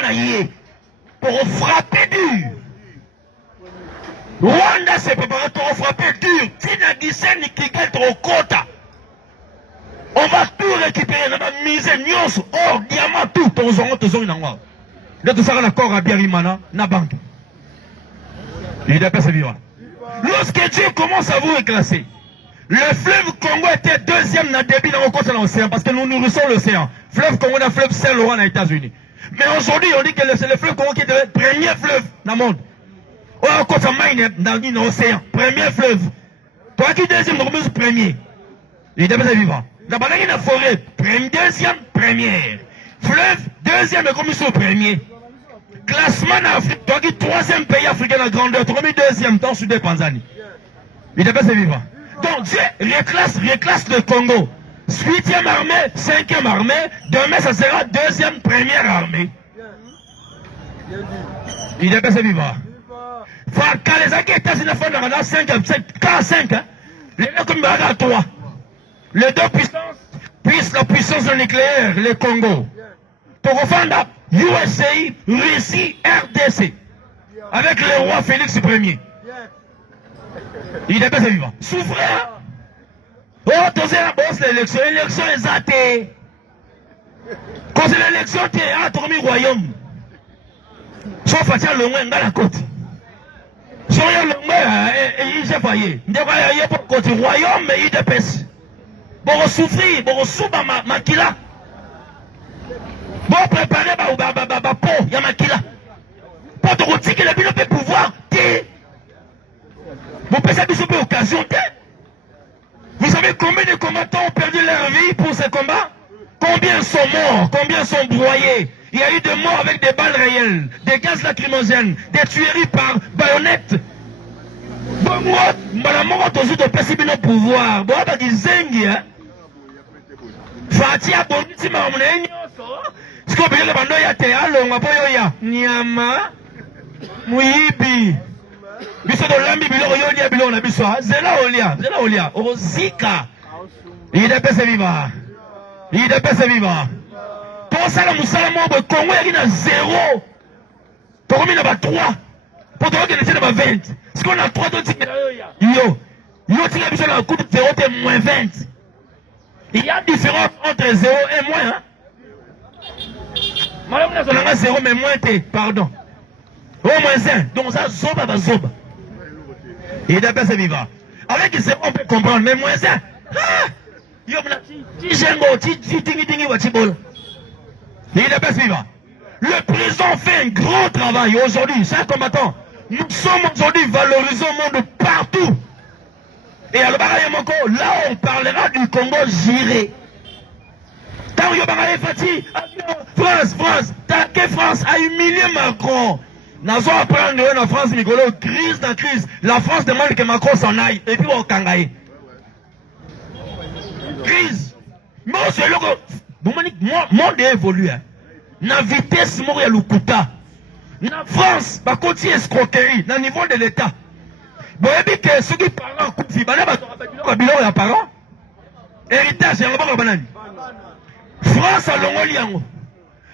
pour frapper dur? Rwanda s'est préparé pour frapper dur. Tina Gisène Kigal trop kota. On va tout récupérer. On va miser nyos, or, diamant, tout. Tous en Là, tout ça, on a encore à Biarimana, na banque. Il est pas vivant. Lorsque Dieu commence à vous reclasser, le fleuve Congo était deuxième dans le débit dans le côté de l'océan parce que nous nourrissons l'océan. Fleuve Congo, le fleuve Saint-Laurent aux États-Unis. Mais aujourd'hui, on dit que c'est le fleuve Congo qui est le premier fleuve dans le monde. Oh, quand ça mine dans l'océan, premier fleuve. Toi qui deuxième, nous sommes premier. Il est pas vivant. Dans la forêt, deuxième, première. Fleuve, deuxième, comme ils sont premiers. Classement en Afrique, toi qui troisième pays africain en grandeur, tu as mis deuxième temps sur des Tanzanie. Il est pas vivant. Donc Dieu reclasse le Congo. 8e armée, 5e armée, demain ça sera deuxième, première armée. Il est pas vivant. Quand les États-Unis font dans 5, 45, hein, les deux comme à 3. Les deux puissances, la puissance nucléaire, le Congo. Togofanda, USA, Russie, RDC. Avec le roi Félix Ier. Il est pas vivant. Souverain. Oh, tu sais la bosse l'élection. L'élection est athée. Quand c'est l'élection, tu es à ton royaume. Sauf à le moins dans la côte. Si on y a le moins, il s'est failli. Il y a pas de côté royaume, mais il dépêche. Bon, souffrir, bon, souba makila. Bon, préparer, po, il y a makila. Pour te retirer que le bilan peut pouvoir, vous pensez que c'est une occasion, vous savez combien de combattants ont perdu leur vie pour ces combats? Combien sont morts? Combien sont broyés? Il y a eu des morts avec des balles réelles, des gaz lacrymogènes, des tueries par baïonnettes. Bon, moi, mort toujours de passer le pouvoir. Bon, bah, des zengi, hein. Fatia, bon, si ma monnaie, ce qu'on peut dire, il y a des allons, ya Nyama, Mouibi. Biso de lambi bilo yolia bilo na biso zela olia ozika il est pas vivant pour ça la musala mo de Congo il y a 0 pour combien na 3 pour toi qui est na 20 ce qu'on a 3 d'autres yo tira biso la coupe 0 et moins 20 il y a différence entre 0 et moins hein madame na 0 mais moins t pardon au moins 1 donc ça zoba. Il est pas vivant. Avec ça, on peut comprendre, mais moins ça. Il est pas vivant. Le président fait un grand travail aujourd'hui, chers combattants. Nous sommes aujourd'hui valorisés au monde partout. Et à l'Obarayamoko, là on parlera du Congo géré. Tant que France a humilié Macron. Nazo apprendre en France, Migolo, crise dans crise. La France demande que Macron s'en aille. Et puis on kangaye. Crise. Moi, c'est le monde évolue. Na vitesse, moi, il y a l'Ukuta. Na France, bah, continue escroquerie. Na niveau de l'État. Bon, et puis que ceux qui parlent en coupe, il y a parents. Héritage, il y a un banane. France a l'ongoliango.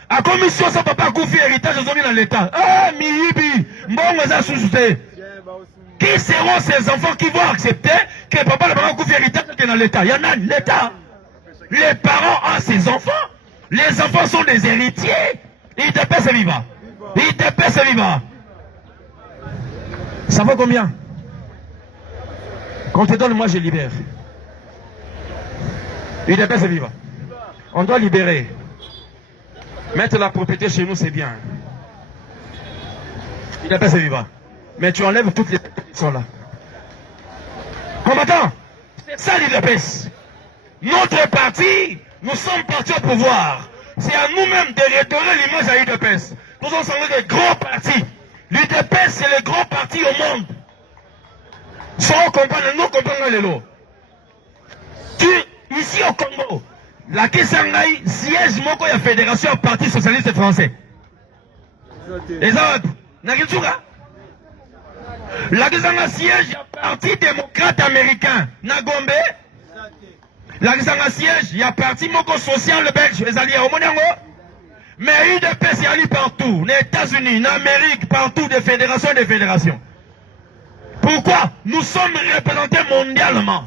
A commission ça papa Koufi héritage aux hommes dans l'État. Ah, Miyibi, qui seront ces enfants qui vont accepter que papa le papa Koufi héritage est dans l'État? Il y en a l'État. Les parents ont ses enfants. Les enfants sont des héritiers. Ils te paient ses vivants. Ils te paient ses vivants. Ça vaut combien? Quand on te donne, moi je libère. Ils te paient ses vivants. On doit libérer. Mettre la propriété chez nous, c'est bien. Il n'a pas ses vivants. Mais tu enlèves toutes les têtes qui sont là. Combattant, c'est ça l'IDPS. Notre parti, nous sommes partis au pouvoir. C'est à nous-mêmes de redorer l'image à l'IDPS. Nous sommes des grands partis. L'IDPS, c'est le grand parti au monde. Sans comprendre, nous comprenons les lots. Ici au Congo, la Kisanghaï siège moko ya fédération parti socialiste français. Et ça, la Kisanghaï siège ya parti démocrate américain. Na Gombe. La Kisanghaï siège ya parti moko social belge. Les alliés au Monango. Mais UDPS y allie partout. Les États-Unis, en Amérique, partout des fédérations et des fédérations. Pourquoi? Nous sommes représentés mondialement.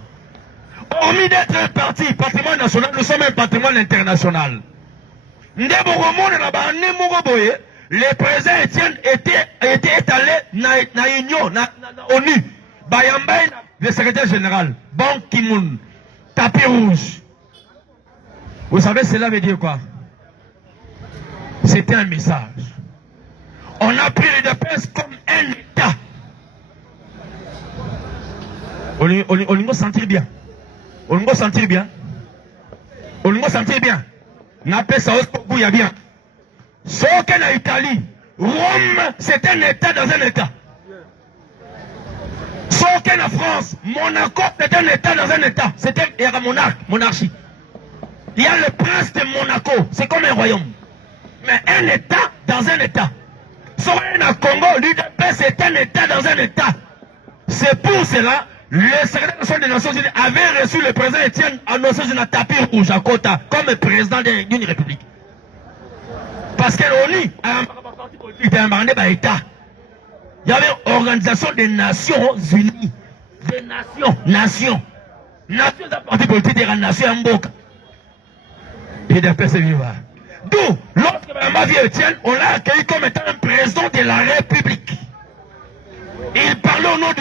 Hormis d'être un parti, patrimoine national, nous sommes un patrimoine international. Le président Etienne était étalé dans l'Union, dans l'ONU. Bayambay, le secrétaire général, Ban Ki-moon, tapis rouge. Vous savez, cela veut dire quoi? C'était un message. On a pris l'UDPS comme un État. On va sentir bien. On va sentir bien. On va sentir bien. N'appelle ça au y bien. Sauf qu'en Italie, Rome, c'est un État dans un État. Sauf qu'en France, Monaco, c'est un État dans un État. C'était un monarchie. Il y a le prince de Monaco. C'est comme un royaume. Mais un État dans un État. Sauf qu'en Congo, l'UDPS, c'est un État dans un État. C'est pour cela. Le secrétaire des Nations Unies avait reçu le président Etienne en Nations Unies à tapis rouge à Kota comme président d'une république. Parce que l'ONU a un parti politique d'un État. Il y avait une organisation des Nations Unies. Des nations. Nations d'un parti politique des nations en Boka. Et des personnes vivantes. D'où, lorsque ma vie Etienne, on l'a accueilli comme étant un président de la République. Il parlait au nom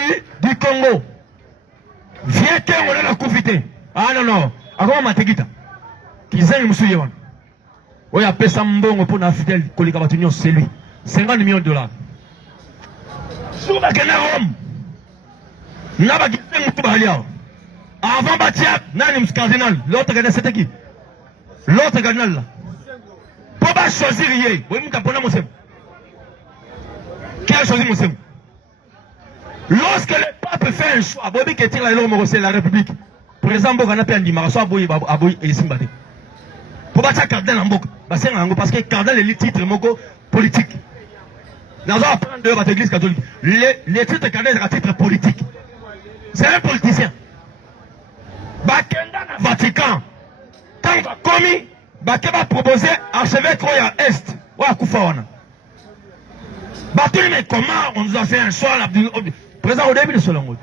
du Congo. Viens qu'on a la confité. Ah non, non. Avant ma tegita. Qu'ils aient monsieur Yéwan. Oui, après ça, mbongo pour la fidèle Kolikabatunio, c'est lui. 50 millions de dollars. Sur la Rome. N'a pas quitté mon tout. Avant Batiak, Nanim Cardinal. L'autre cardinal, c'était qui? L'autre cardinal là. Pour pas choisir hier. Oui, mon capona, mon sem. Qui a choisi mon sem? Lorsque le pape fait un choix, Bobi qui tire la République, président Boga n'a pas dit Marasso Aboui et Simbade. Pour battre cardinal en Boga, parce que cardinal est le titre politique. Nous allons apprendre de l'église catholique. Les titres cardinal sont un titre politique. C'est un politicien. Bakenda na Vatican, quand va commis, Bakeba proposer archevêque royal Est, ou à Koufawana. Mais comment on nous a fait un choix là? Président au début de ce long.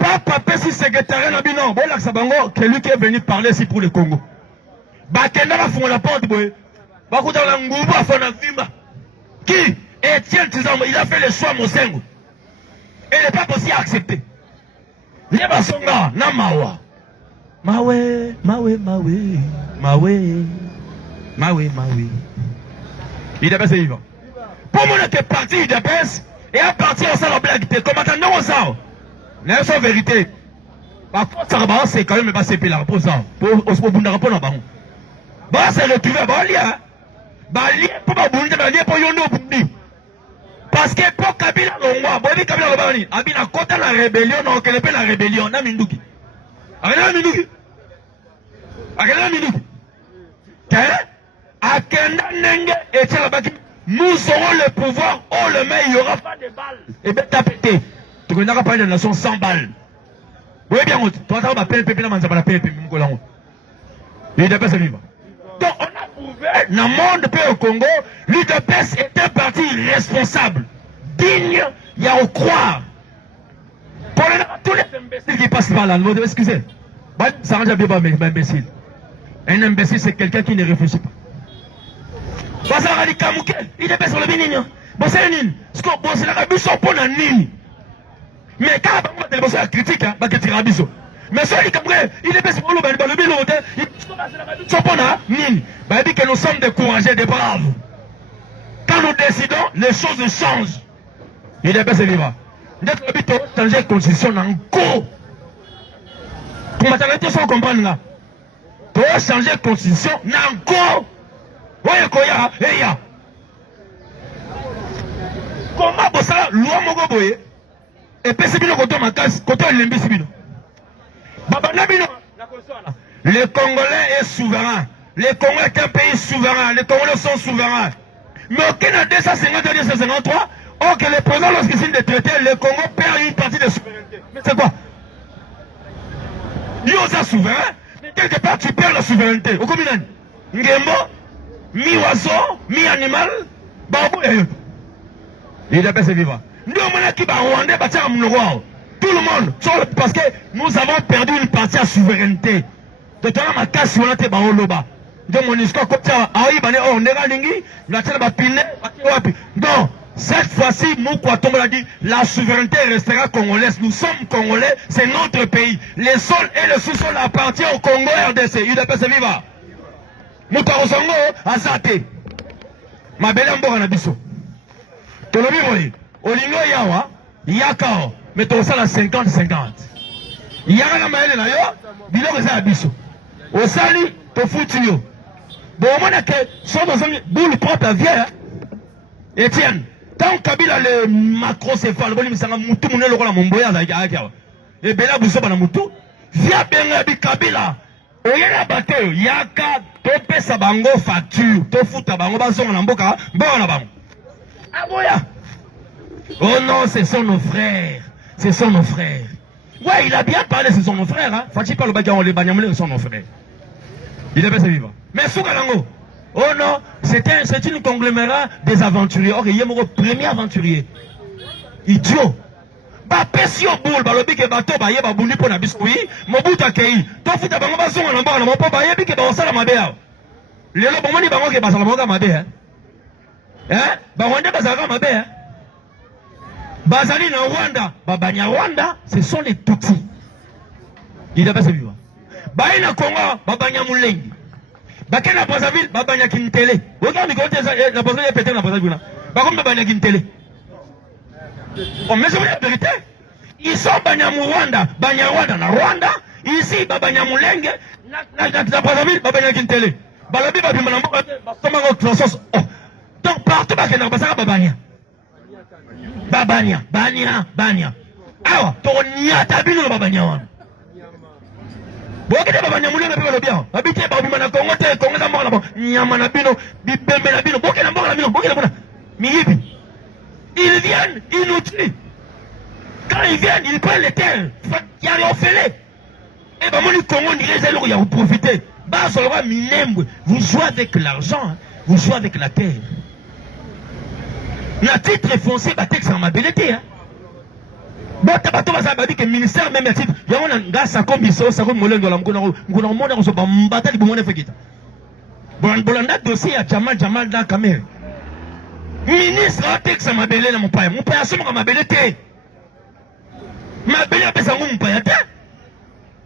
Papa Pessi secrétaire Nabino, bon là Sabango, que lui qui est venu parler ici pour le Congo. Bakenda va fondre la porte, boy. Bakouta la Ngouba va fondre la Vimba. Qui? Etienne Tizambo, il a fait le choix Mosengo. Et le pape aussi a accepté. Leba Songa, Namawa. Mawe. Il est passé vivant. Pour moi, que parti il est et à partir de ça, la blague, comme attendons ça. C'est la vérité. Par contre, ça va c'est quand même pas c'est la pour ça. Pour se répondre à Baron. Bah, c'est retrouvé, bah, lien. Bah, lien pour ma boule, bah, lien pour Yondo Bundi. Parce que pour Kabila Longwa, Bobi Kabila Longwa, Abina Kota la rébellion, non, qu'elle est la rébellion, na Minduki. Arrêtez la Minduki. Arrêtez la Minduki. Akenda Nenge et Tchalabaki, nous aurons le pouvoir, oh le mais il n'y aura pas de balles. Et bien t'as pété. Tu connais pas parler de nation sans balles. Oui bien, toi t'as pas payé, la manzaba la paix, il est pas ce vivre. Donc on a prouvé, dans le monde au Congo, l'UDPS est un parti responsable, digne, il y a au croire. Pour tous les imbéciles qui passent par là, vous devez excuser. Ça rend bien pas imbécile. Un imbécile, c'est quelqu'un qui ne réfléchit pas. Parce que les Kamouké, il est pas sur le bénin. Bon, c'est une. Bon, c'est la rabisso pour la nini. Mais quand on va la critique, hein, bah, c'est rabisso. Mais celui qui il est pas sur le bénin, il est pour la nini. Bah, il dit que nous sommes des courageux, des braves. Quand nous décidons, les choses changent. Il est pas sur vivant. Notre but est de changer la constitution en cours. Comment ça va être sans comprendre là? Pour changer la constitution en cours. Oye koya, eya. Comment vous savez, loi mogo boye, et puis c'est bien côté ma casse, côté l'embi c'est bien. Le Congolais est souverain. Le Congo est un pays souverain. Les Congolais sont souverains. Mais aucun en 253, or que les présidents lorsqu'ils signent des traités, le Congo perd une partie de souveraineté. Mais c'est quoi? Ils sont souverains, mais quelque part tu perds la souveraineté. Au communal, Ngembo, mi-oiseau, mi-animal, il est pas vivant. Nous, on a qui va Rwanda, tout le monde, parce que nous avons perdu une partie de souveraineté. De temps ma casse, on a été baoloba. Donc mon histoire comme ça, on est là, donc, cette fois-ci, nous, Kouatombo l'a dit, la souveraineté restera congolaise. Nous sommes congolais, c'est notre pays. Les sols et le sous-sol appartiennent au Congo RDC. Il est pas vivant. Moutarosango, Azate. Ma belle mboka na biso. Tolobi boy. Olingo yawa, yakao. Mais to sala 50-50. Yaka na maele na yo, biloko za biso. Osali, to futi yo. Bon, on a que, soit dans un boule propre à vieille, Etienne. Tant Kabila le macrocéphale, bon, il me semble que tout le monde est là, mon boya, et Bela Boussoba na mutu, via Bengabi Kabila. Oyena bateau, yaka, tope sa bango facture, tofuta bango, bazonga na mboka, bon na bango. Aboya. Oh non, ce sont nos frères. Ce sont nos frères. Ouais, il a bien parlé, ce sont nos frères, hein. Fati parle bagan, les banyamulés, ce sont nos frères. Il est bien vivant. Mais Soukalango, oh non, c'est une conglomérat des aventuriers. Or, il y a mon premier aventurier. Idiot. Ba pesio boule, ba lobi ke bato ba ye ba bundi po na biso oui, mobuta kei. To futa bango ba zonga na mboka na mopo ba ye bi ke ba osala mabe ya. Lelo bomoni bango ke ba sala moka mabe hein. Hein? Ba Rwanda ba sala mabe hein. Bazali na Rwanda, ba banya Rwanda, ce sont les Tutsis. Il a pas vu. Ba ina Congo, ba banya Mulengi. Ba kena Brazzaville, ba banya Kintele. Oka mi kote na Brazzaville pété na Brazzaville. Ba comme ba banya Kintele. On met la vérité. Ils sont Banyamurwanda, Banyarwanda, na Rwanda. Ici, Babanyamulenge, na Brazzaville, Babanyakintele. Balabi, Babimanambo, Bastomango, Transos. Donc, partout, Bakena, Babanya. Babanya, Banya, Banya. Alors, Tonia, Tabino, Babanya. Bokete Babanyamulenge, Babanya. Habité, Babimana, Congo, Congo, Nambo, Nyamanabino, Bibembenabino, Bokena, Bokena, Bokena, Miyibi. Ils viennent, ils nous tuent. Quand ils viennent, ils prennent les terres. Il y a les orphelins. Et bien, moi, le Congo, on dirait que vous profitez. Vous jouez avec l'argent, vous jouez avec la terre. La titre foncé, bah, texte en ma belleté. Bon, t'as pas dit que le ministère, même le titre, il y a un gars, ça comme il sort, ça comme Molen, on se bat, on bataille, on se fait. Bon, on a dossier à Jamal, dans la caméra. Ministre a texte à ma belle mon père. Mon père a somme à ma belle thé. Ma belle a besoin de mon père.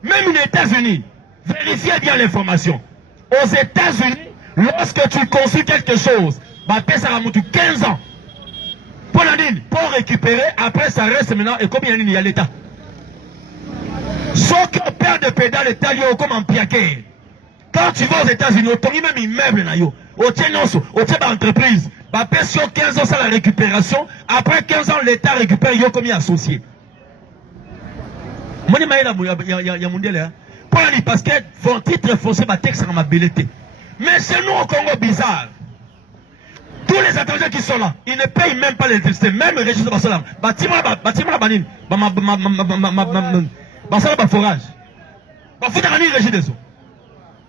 Même aux États-Unis, vérifiez bien l'information. Aux États-Unis, lorsque tu construis quelque chose, bah, ça va monter 15 ans. Pour récupérer, après ça reste maintenant, et combien il y a l'État. Sauf qu'on perd de pédale l'État, comme en piaquet. Quand tu vas aux États-Unis, tu as même immeuble, au Tchénonso, au Tchéba entreprise. Bah, sur 15 ans, ça la récupération. Après 15 ans, l'État récupère, il y a combien associé. Moi, il y a mon délai. Parce que vont titre foncé, ma texte dans ma belleté. Mais chez nous au Congo, bizarre. Tous les étrangers qui sont là, ils ne payent même pas l'électricité, même le registre de Bassalam. Bâtiment la banine, Bassalam forage.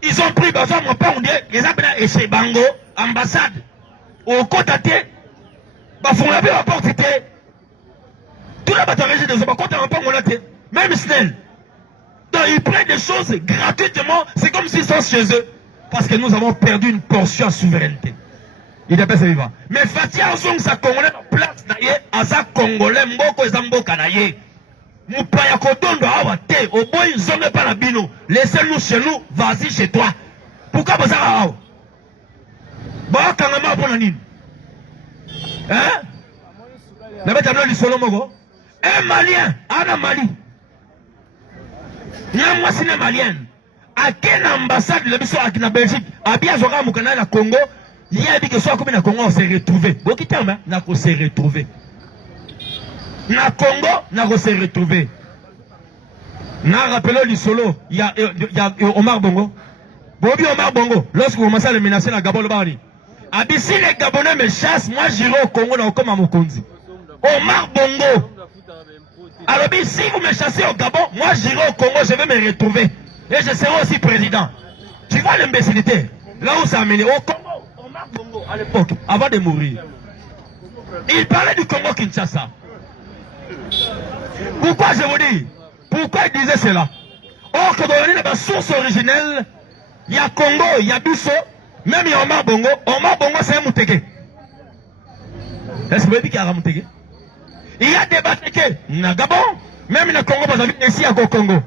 Ils ont pris besoin, mon père, on dit, les abonnés et chez Bango, ambassade, au côté, font la vie à porte. Tout le bateau régime des hommes, même Snell. Donc ils prennent des choses gratuitement, c'est comme s'ils sont chez eux. Parce que nous avons perdu une portion de souveraineté. Il est pas vivant. Mais Fatia Ozong sa Congolais en place naye, aza Congolais mboko ezamboka naye. Mupaya kodondo awa te, au boy zonge pas la bino. Laissez-nous chez nous, vas-y chez toi. Pourquoi vous avez awa? Bah kangama pour nani? Hein? N'avez pas dit solo mogo? Un Malien, un Mali. Moi c'est un Malien. À quelle ambassade de la Belgique, à bien Zora Moukana la Congo, il y a dit que soit comme na Congo on s'est retrouvé. Beaucoup de temps, n'a qu'on s'est retrouvé. Na Congo, n'a qu'on s'est retrouvé. N'a rappelé le solo, il y a Omar Bongo. Bobi Omar Bongo, lorsque vous commencez à le menacer dans Gabon le Bari. Si les Gabonais me chassent, moi j'irai au Congo dans comme à Mokonzi. Omar Bongo. Alors si vous me chassez au Gabon, moi j'irai au Congo, je vais me retrouver. Et je serai aussi président. Tu vois l'imbécilité. Là où ça a mené. Au Congo, Omar Bongo, à l'époque, avant de mourir. Il parlait du Congo Kinshasa. Pourquoi je vous dis? Pourquoi il disait cela? Or que dans la source originelle, il y a Congo, il y a Bissau, même il y a Omar Bongo. Omar Bongo c'est un Moutégué. Est-ce que vous avez dit qu'il y a un Moutégué? Il y a des Batégués. Na Gabon, même le Congo, vous avez dit ici à Congo.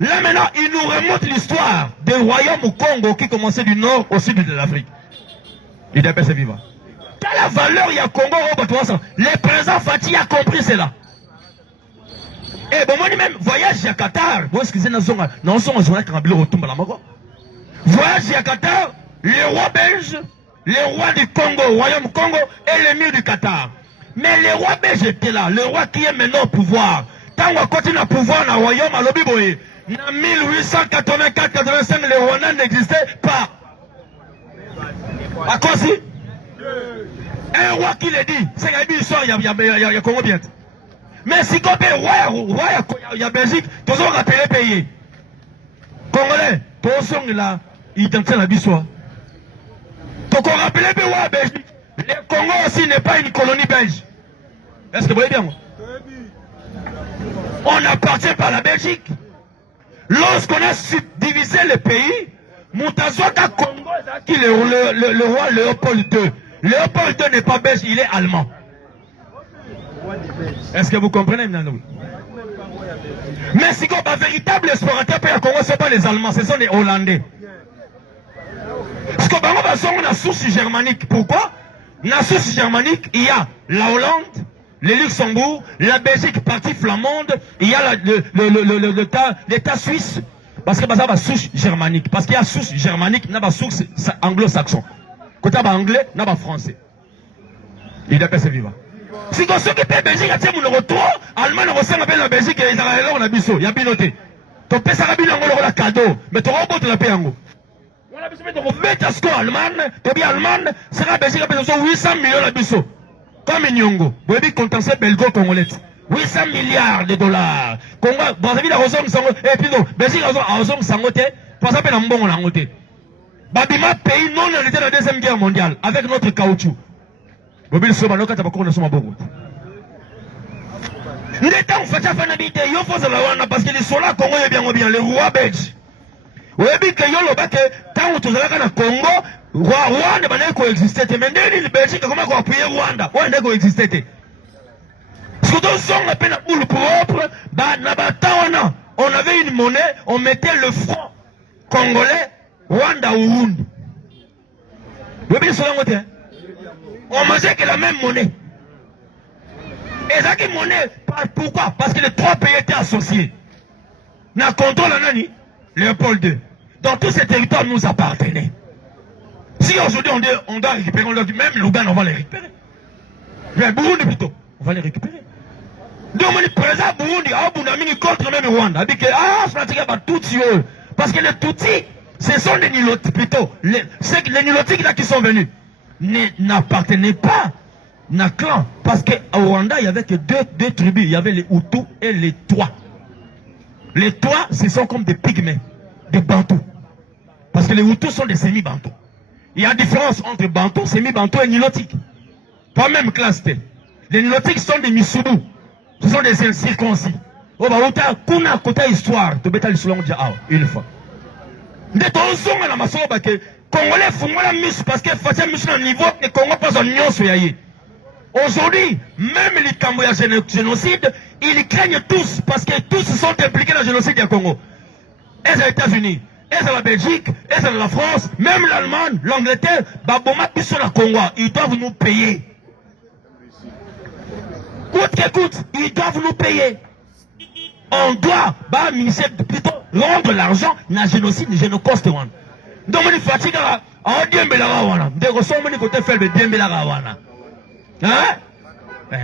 Là maintenant, il nous remonte l'histoire des royaumes au Congo qui commençaient du nord au sud de l'Afrique. Il est passé vivant. Quelle la valeur il y a Congo au Batouassa? Les présents Fatih a compris cela. Et bon, moi même, voyage à Qatar. Vous excusez, non, voyage à Qatar, les rois belges, les rois du Congo, royaume Congo et l'émir du Qatar. Mais les rois belges étaient là, le roi qui est maintenant au pouvoir. Tant qu'on continue à pouvoir dans le royaume à l'Obiboé. En 1884-85, les Rwandais n'existaient pas. À quoi si? Un roi qui le dit, c'est qu'il y a Congo bien. Mais si comme un roi, il y a Belgique, tous ont rappelé pays. Congolais, tous ont là, identité la bissoie. Donc on rappelle le roi Belgique. Le Congo aussi n'est pas une colonie belge. Est-ce que vous voyez bien moi? On appartient pas à la Belgique. Lorsqu'on a subdivisé le pays, Moutazoka Congo qui le roi Léopold II. Léopold II n'est pas belge, il est allemand. Est-ce que vous comprenez maintenant? Mais si on a un véritable explorateur pour le Congo, ce ne sont pas les Allemands, ce sont les Hollandais. Parce que on a la source germanique. Pourquoi? Dans la source germanique, il y a la Hollande, le Luxembourg, la Belgique, partie flamande, il y a l'État suisse, parce que ça va source germanique. Parce qu'il y a source germanique, il y a source anglo-saxon. Quand il y a anglais, il y a français. Il est passé vivant. Si on s'occupe de la Belgique, il y a un retour, Allemagne, on appelle la Belgique, et on a biso, il y a binoté. Tu peux faire un cadeau, mais tu vas la paix en gros. On a besoin de mettre à ce qu'on Allemagne, tu es Allemagne, c'est la Belgique, il y a 800 millions de biso. Comme Nyongo, vous avez contensé belgo-congolais. 800 milliards de dollars. Congo, vous avez vu la Rosong Sango, et puis non, Belgique a Rosong Sangote, pour ça, on a un bon Langote. Babima pays non arrêté dans la deuxième guerre mondiale, avec notre caoutchouc. Vous avez vu le soba, nous, quand on a sommes beaucoup. Nous étions fait à faire habiter, il faut se la parce que les soldats congolais bien, les rois belges. Vous avez vu que quand on est au Congo, Rwanda va coexister. Mais les Belgiques, comment on appuyer Rwanda? Rwanda coexister. Surtout si on a peine à boule propre, on avait une monnaie, on mettait le franc congolais, Rwanda ou Urundi. Vous avez vu cela? On mangeait que la même monnaie. Et ça qui monnaie, pourquoi? Parce que les trois pays étaient associés. N'a contrôle à Nani? Léopold II. Dans tous ces territoires nous appartenaient. Si aujourd'hui on doit récupérer, on doit dire même l'Ouganda, on va les récupérer. Mais Burundi plutôt, on va les récupérer. Donc, on est présent à Burundi, à Bunamini contre même Rwanda. Parce que les Tutsis, ce sont des Nilotiques plutôt. Les Nilotiques là qui sont venus n'appartenaient pas à clan. Parce qu'au Rwanda, il n'y avait que deux tribus. Il y avait les Hutus et les Twa. Les Twa, ce sont comme des pygmées, des Bantous. Parce que les Hutus sont des semi-Bantous. Il y a différence entre Bantous, semi-Bantous et Nilotiques. Pas même classe. Les Nilotiques sont des Misubu. Ce sont des incirconcis. Oh, bah, kuna kota histoire. Tu bêta l'histoire, une fois. Dès ton son, à la maçon, que Congolais font la mise parce que Fatia mission au niveau et Congo pas en union sur Yaye. Aujourd'hui, même les Cambodgiens génocide, ils craignent tous parce que tous sont impliqués dans le génocide du Congo. Et les États-Unis, et la Belgique, et la France, même l'Allemagne, l'Angleterre, Baboma, ils sont la Congo. Ils doivent nous payer. Coûte que coûte, ils doivent nous payer. On doit, plutôt rendre l'argent dans le génocide, le génocide. Donc, on est fatigué à dire que wana. De ressemble au côté faire le bien wana. Hein?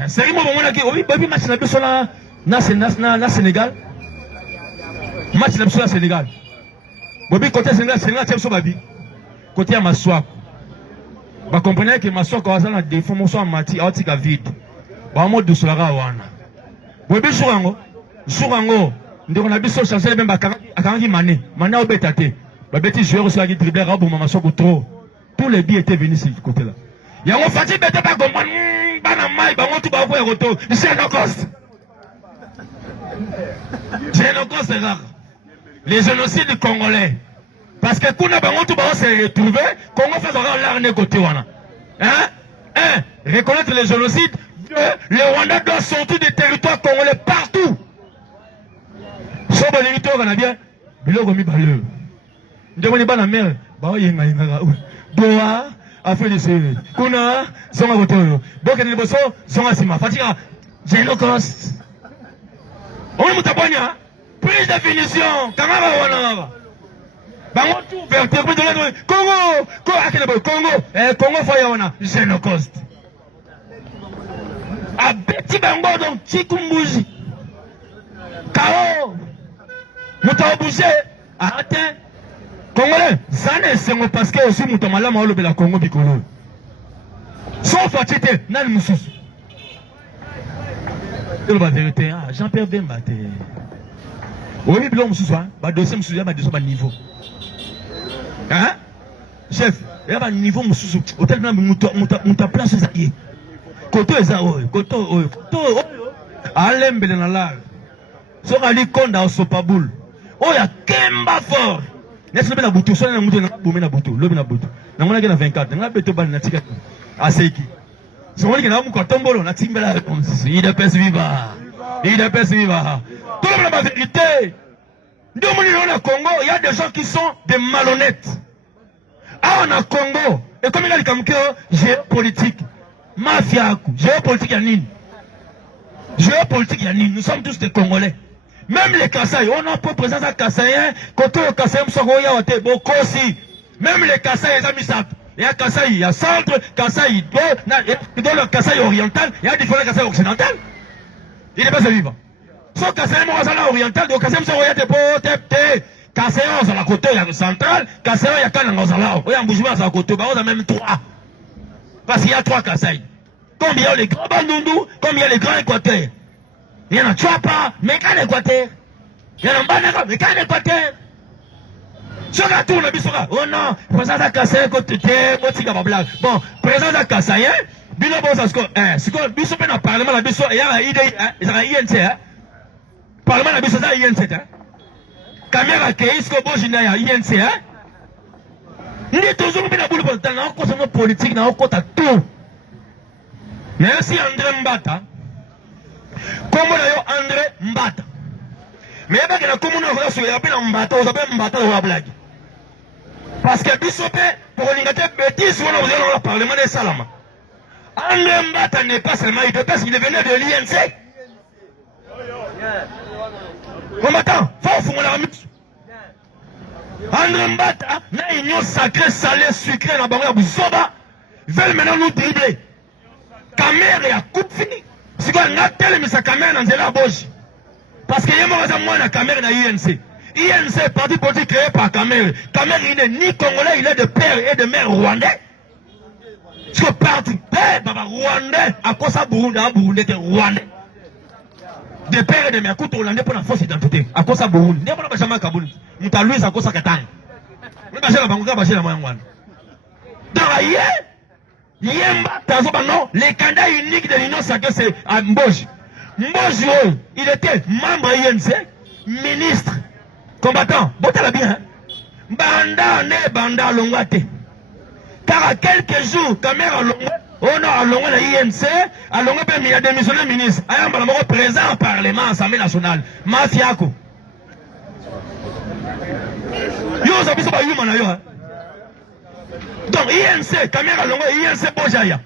C'est moi oui, baby match na biso na Sénégal. Match na biso na Sénégal. Bobi côté Sénégal tient so babi. Côté à Maswako. Ba comprenez que Maswako a na défense en mati a tika vide. Ba mo de solara wana. Bobi Sourango, ndeko na biso chancel même akangi mané obetate. Ba beti joueur sur la dribbler à Bouma Masoko trop. Tous les billes étaient venus sur ce côté là. Yango fati bete pas comprendre bana mai bango tu ba voir retour. Génocide. Génocide c'est rare. Les génocides congolais. Parce que kuna bango tu ba se retrouver, Congo fait l'arné côté wana. Hein? Reconnaître les génocides, le Rwanda doit sortir des territoires congolais partout. So ba lingito kana bien biloko mi baleur ndeko ni bana mère ba yenga boa afin de se kuna zonga botoyo donc ni boso zonga sima fatika génocide on mutabonya prise de finition kamara wana bango tout vertébré de la Congo Congo faya wana génocide abeti bango donc chikumbuzi Kao Mouta bougé, arrêtez. Congolais, ça n'est pas parce que aussi Mouta Malama ou le Congo Bicolo. Sauf fatigué, nan moussous. C'est la vérité, Jean-Pierre Bemba. Oui, bien moussous, bah dossier moussous, bah dossier niveau. Hein? Chef, il y a un niveau moussous. Hôtel Blanc, Mouta place ça y est. Koto est ça, Koto, Alem Belenala. So ali konda osopaboul. Oh ya kemba fort. N'est-ce pas la boutou, so na mutu na boumé na boutou, lobi na boutou. Na mona na 24, na beto ban na tika. Aseki. So wali na mu kotombolo na timbela réponse. Il est viva. Il est viva. Tout le monde a la vérité. Dans le Congo, il y a des gens qui sont des malhonnêtes. Ah, on a Congo. Et comme il a dit comme que géopolitique, mafia, géopolitique yanine. Géopolitique yanine. Nous sommes tous des Congolais. Même les Kassai, on a pas présence à Kassaïen, côté au Kassai, même les Kassai, les amis savent. Il y a Kassai, il y a centre, Kassai, dans le Kassai oriental, il y a différents Kassai occidental. Il n'est pas vivant. Sauf Kassai oriental, donc Kassai oriental, Kassai à la côté central, Kassai il y a qu'un Ngozala. Oui, en Boujouba, c'est à côté, on a même 3. Parce qu'il y a 3 Kassai. Comme il y a les grands Bandundu, comme il y a les grands Équateurs. Il y en a Chouapa, mais qu'un Équateur. Il y en a Mbanaga, mais qu'un Équateur. Sur la tour, oh non, présent à Kassai, côté, blague. Bon, présent à Kassai, Bilo Bosasko, c'est quoi, Bissop dans le Parlement, la Bissop, il y a un INC, Parlement, la Bissop, il y a INC, Caméra, Keisko, Bojina, il y a INC, nous sommes toujours bien à bout de temps, on a politique, on a tout. Merci André Mbata. Comment d'ailleurs André Mbata. Mais il y a des communes qui sont Mbata, on s'appelle Mbata ou la blague. Parce que Bissopé, pour une bêtise, on a dans le Parlement des Salama. André Mbata n'est pas seulement il est venu de l'INC. Combattant, faut la remise. André Mbata, na union sacrée, salée, sucrée, na bango ya Busoba, veulent maintenant nous dribbler. Caméra ya coupe fini. Si quoi, n'a tel sa caméra dans la bouche. Parce qu'il y a moi la caméra dans INC. INC, parti politique créé par Caméra. Caméra, il n'est ni congolais, il est de père et de mère rwandais. Parce que parti père, rwandais, à quoi ça Burundi, Burundi, rwandais. De père et de mère, écoute, hollandais pour la fausse identité. À quoi ça Burundi? N'est pas jamais Kaboul. Mouta Louis, à quoi ça Katang. Nous pas la banque, pas la moyen. Dans la Yemba, non, les candidats uniques de l'Union sacrée, c'est Mboji. Mboji, il était membre INC, ministre, combattant. Bon, t'as bien, hein? Banda, ne banda, longate. Car à quelques jours, caméra longue, on a longue la INC, à longue, il a démissionné ministre. Ayant présent au Parlement, Assemblée nationale. Mafiako. Yo, ça peut pas y hein? Donc, INC, caméra longue, INC Bojaya.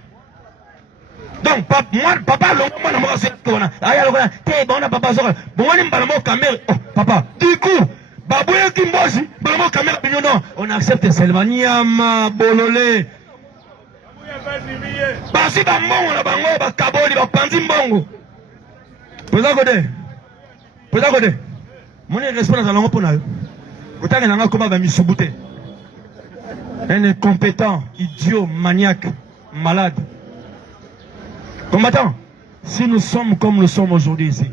Donc, moi, papa, longue, moi, je suis là. Aïe, t'es bon, papa, bon, on caméra. Oh, papa, du coup, Babouye Kimboji, bon, caméra, non, on accepte seulement Niama, Bololé. Basi, Bambongo, la Bango, Bakaboli, Bapanzi Mbongo. Président Godé, mon responsable dans la langue pour nous. Vous avez un comment va m'y un incompétent, idiot, maniaque, malade. Combattant, si nous sommes comme nous sommes aujourd'hui ici,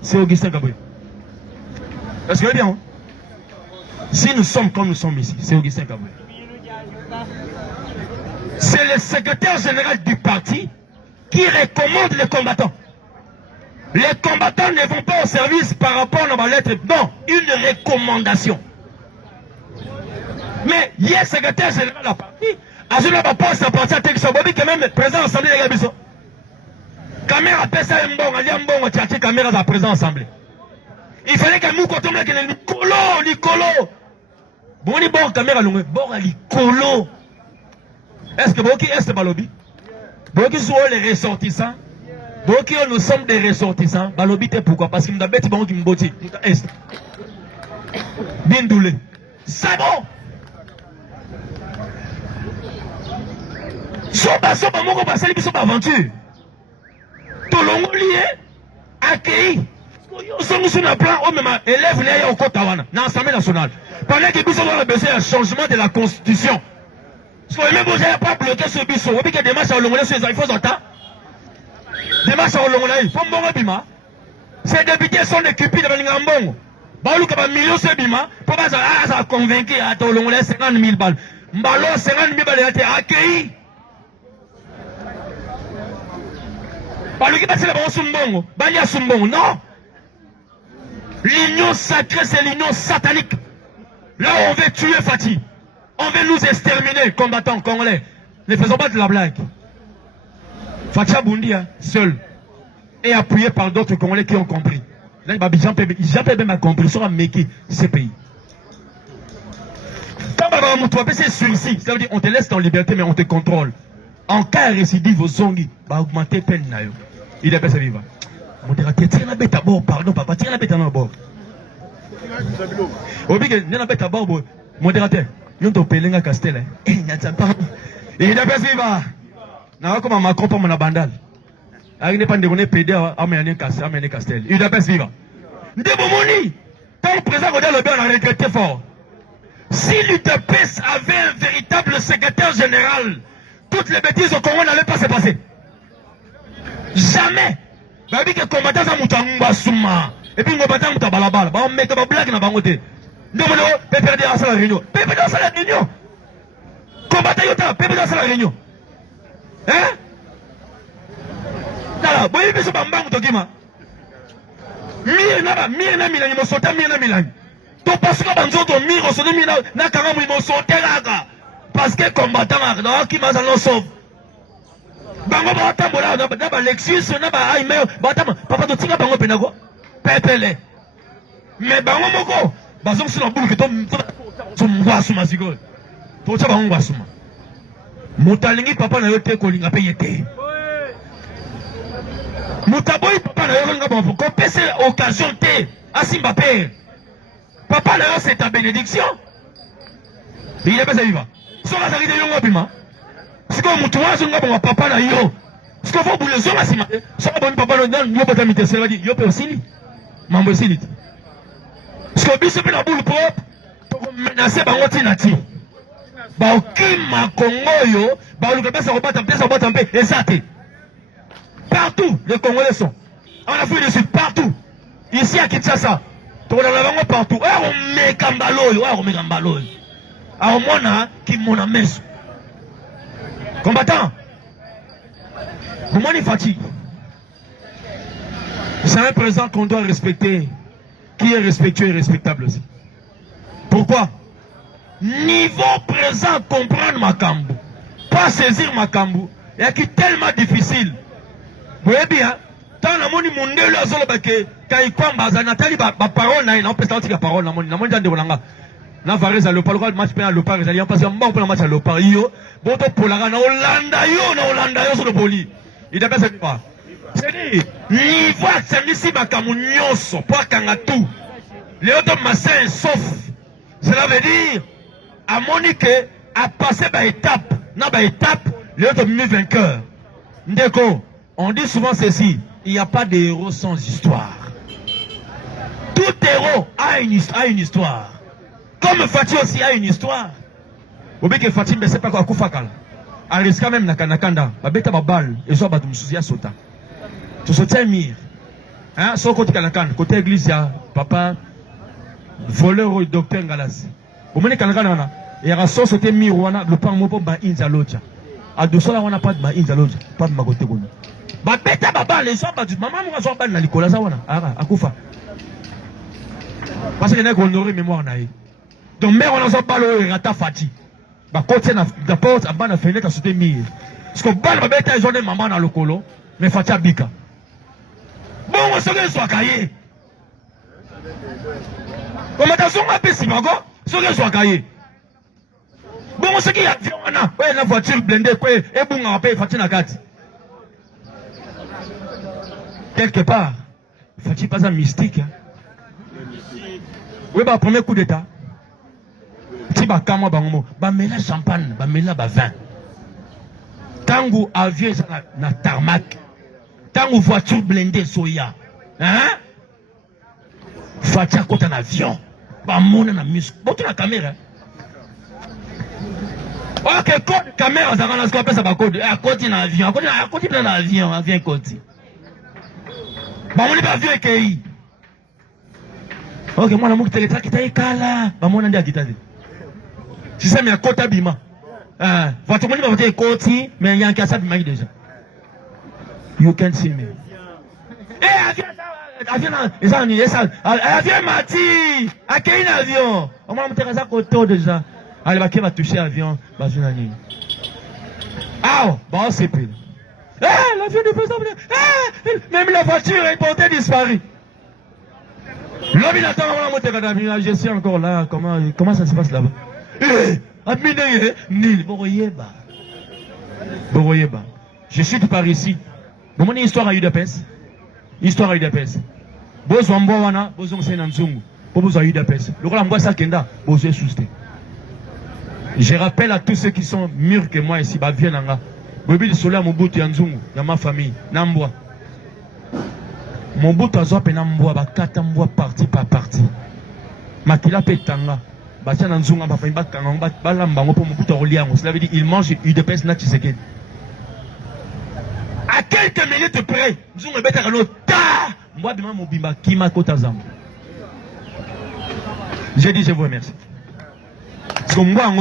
c'est Augustin Gabriel. Est-ce que vous bien? Si nous sommes comme nous sommes ici, c'est Augustin Gabriel. C'est le secrétaire général du parti qui recommande les combattants. Les combattants ne vont pas au service par rapport à ma lettre. Non, une recommandation. Mais il y a secrétaire général de la partie. À ce moment-là, pas sa partie à Texas, Bobby, qui même présent à l'Assemblée de Gabiso. Caméra appelle ça un bon, un bon, tu caméra à présent Assemblée. Il fallait qu'un mou quand on a Nicolo. Bon, il bon, caméra longue, bon, Nicolo. Est-ce que Boki est Balobi? Boki sont les ressortissants. Boki, nous sommes des ressortissants. Balobi, t'es pourquoi? Parce qu'il m'a bêti, bon, qui me botti. Est. Bindoulé. C'est bon. Soba, mon gars, c'est une aventure. Tolongo lié, accueilli. Nous sommes un plan, on même élève les au Kotawana, dans l'Assemblée nationale. Pendant que nous avons besoin d'un changement de la Constitution. Parce que même si je n'ai pas bloqué ce biseau, il y a des marches à Olongolais sur les il faut entendre. Des marches à Olongolais, il faut m'en bima. Ces députés sont des cupides de Lingambon. Balou comme un million de bima, pour pas ça convaincu à Olongolais 50 000 balles. Mbalo 50 000 balles a été accueilli. Balou qui passe là-bas au Sumbongo, Bania Sumbongo, non. L'union sacrée, c'est l'union satanique. Là où on veut tuer Fatih. On veut nous exterminer, combattants congolais. Ne faisons pas de la blague. Fatih Boundia, seul. Et appuyé par d'autres Congolais qui ont compris. Là, Jean-Pierre même a compris. Ils sont à Meki, ces pays. Quand Baba Moutouapé, c'est celui-ci. Ça veut dire on te laisse en liberté, mais on te contrôle. En cas de récidive, aux zongi, va augmenter peine. Il est pas vivant. Modérateur, tire la bête à bord, pardon, papa, tire la bête à bord. Obi, il y a la bête à bord, modérateur. Il y a un pelenga castel. Il est pas vivant. N'a comme un macron pour mon bandal. Il n'est pas de pédé à mener castel. Il est pas vivant. Ndebomoni, tant que président Godel Lebé, on a regretté fort. Si l'UTPS avait un véritable secrétaire général, toutes les bêtises au Congo n'allaient pas se passer. Jamais. Babi que combattant ça mutanga suma. Et puis combattant muta balabala. Ba on met que ba blague na bangote. Ndomolo pepe de la réunion. Pepe dans la réunion. Combattant yota pepe dans la réunion. Hein? Là, boy biso bambang tokima. Mire na milani mo sota mire na milani. To parce que banzoto mire so mi na kanga mo sota laga. Parce que combattant na ki mazalo sauve. Bango batambola na ba Lexus na ba email batama papa to tinga bango penago pepele mais bango moko bazom sur la boule que to ngwasu masiko to cha bango ngwasu mutalingi papa na yote ko linga peyete mutaboy papa na yote ngaba ko pese occasion te asimba père papa na yo c'est ta bénédiction Il est pas vivant. Si on a arrêté yon bima. Si on moutoua son gars papa na yo. Si on va bouler son asima. Si on bon papa non yo pas tamité c'est va dire yo peut aussi. Mambo aussi. Si on bise na boule propre pour menacer bango tinati. Ba okima Congo yo, ba luka pesa robata mpe ezate. Partout les Congolais sont. En Afrique du Sud partout. Ici à Kinshasa. To na bango partout. On met kambalo yo, on met kambalo. A mona ki mona meso. Combattant. Comment il fatigue? C'est un président qu'on doit respecter, qui est respectueux et respectable aussi. Pourquoi? Niveau présent, comprendre Makambu, pas saisir Makambu, et qui est tellement difficile. Vous voyez bien, tant la moni monde le zolo bake, quand il combat, Nathalie ba parole na, on peut sortir la parole na moni de bolanga. Na vareza le parle match pe le parle, ils parce que bon pour le match le parle yo, bon to polara na Hollanda yo sur le boli. Il d'après c'est pas. C'est dit, niveau c'est ici Makambu nyonso, pas kangatu. Les autres massins sauf. Cela veut dire à Monique a passé par étape, les autres mieux vainqueurs. Ndeko, on dit souvent ceci, il n'y a pas de héros sans histoire. Tout héros a une histoire. Comme Fatih aussi a une histoire. Vous voyez que Fatih ne sait pas quoi faire. Il risque quand même Nakanakanda. Il y a des balles. Et ça, il y a sota. Tu sautes un mire. Hein, sur côté Kanakanda, côté église, papa, voleur ou docteur Ngalas. Vous voyez Kanakanda, il y a un sort sauté mire, le pan mopo ba inza loja. A deux sols, on n'a pas de ba inza loja. Pas de magote gono. Ba beta baba, les gens, maman, moi, j'en parle dans l'école, ça, voilà. Akufa. Parce qu'il y a une honoré mémoire naïe. Donc, mère, on a pas le rata Fati. Bah, côté la porte, à bas la fenêtre, à sauter mire. Parce que bas la bête, ils ont des mamans dans le colo, mais Fati a bika. Bon, on se fait soit caillé. Comment t'as son appel si mago? Se soit caillé. Bon, on se qui a avion, on a. Ouais, la voiture blindée, quoi, et bon, on a payé Fati na carte. Quelque part, Fati pas un mystique, hein. Oui, bah, premier coup d'état. Si bah, kama bango, bah, mais la champagne, bah, mais là, bah, vin. Tango avion, na tarmac. Tango voiture blindée, soya. Hein? Fati à côté d'un avion. Bah, mon na muscle. Bon, tu la caméra. Ok, code caméra, ça va, ce qu'on appelle ça, bah, code. À côté d'un avion. À côté d'un avion, avion côté. Bah, on est pas avion et ok, moi, la mouque télétra qui t'a écala. Bah, mon andi a quitté. Si c'est mes côtes bima. Votre monde va voter côté, mais il y a un cassette bima déjà. You can't see me. Avion Mati, à quel avion? On m'a montré ça côté déjà. Allez, bah, qui va toucher l'avion? Bah, je n'ai pas. Ah, bah, c'est pile. L'avion n'est pas sorti. Même la voiture est portée disparue. L'homme il attend avant la montée d'avion. Je suis encore là. Comment ça se passe là-bas? Nil. Boroyeba. Je suis par ici. Bon, mon histoire à Udapès. Histoire à Udapès. Bozo Mbowana, Bozo Msenanzungu. Bozo à Udapès. Le rôle Mboa Sakenda, Bozo Sousté. Je rappelle à tous ceux qui sont mûrs que moi ici, bah viens là. Bobi de Sola Mobutu Yanzungu, dans ma famille, Namboa. Mobutu a zoapé Namboa, bah kata Mboa parti par parti. Makila Petanga. Cela veut dire qu'il mange UDPS na Tshisekedi. À quelques minutes près, nous avons mettre à l'autre. J'ai dit je vous remercie. Parce que moi,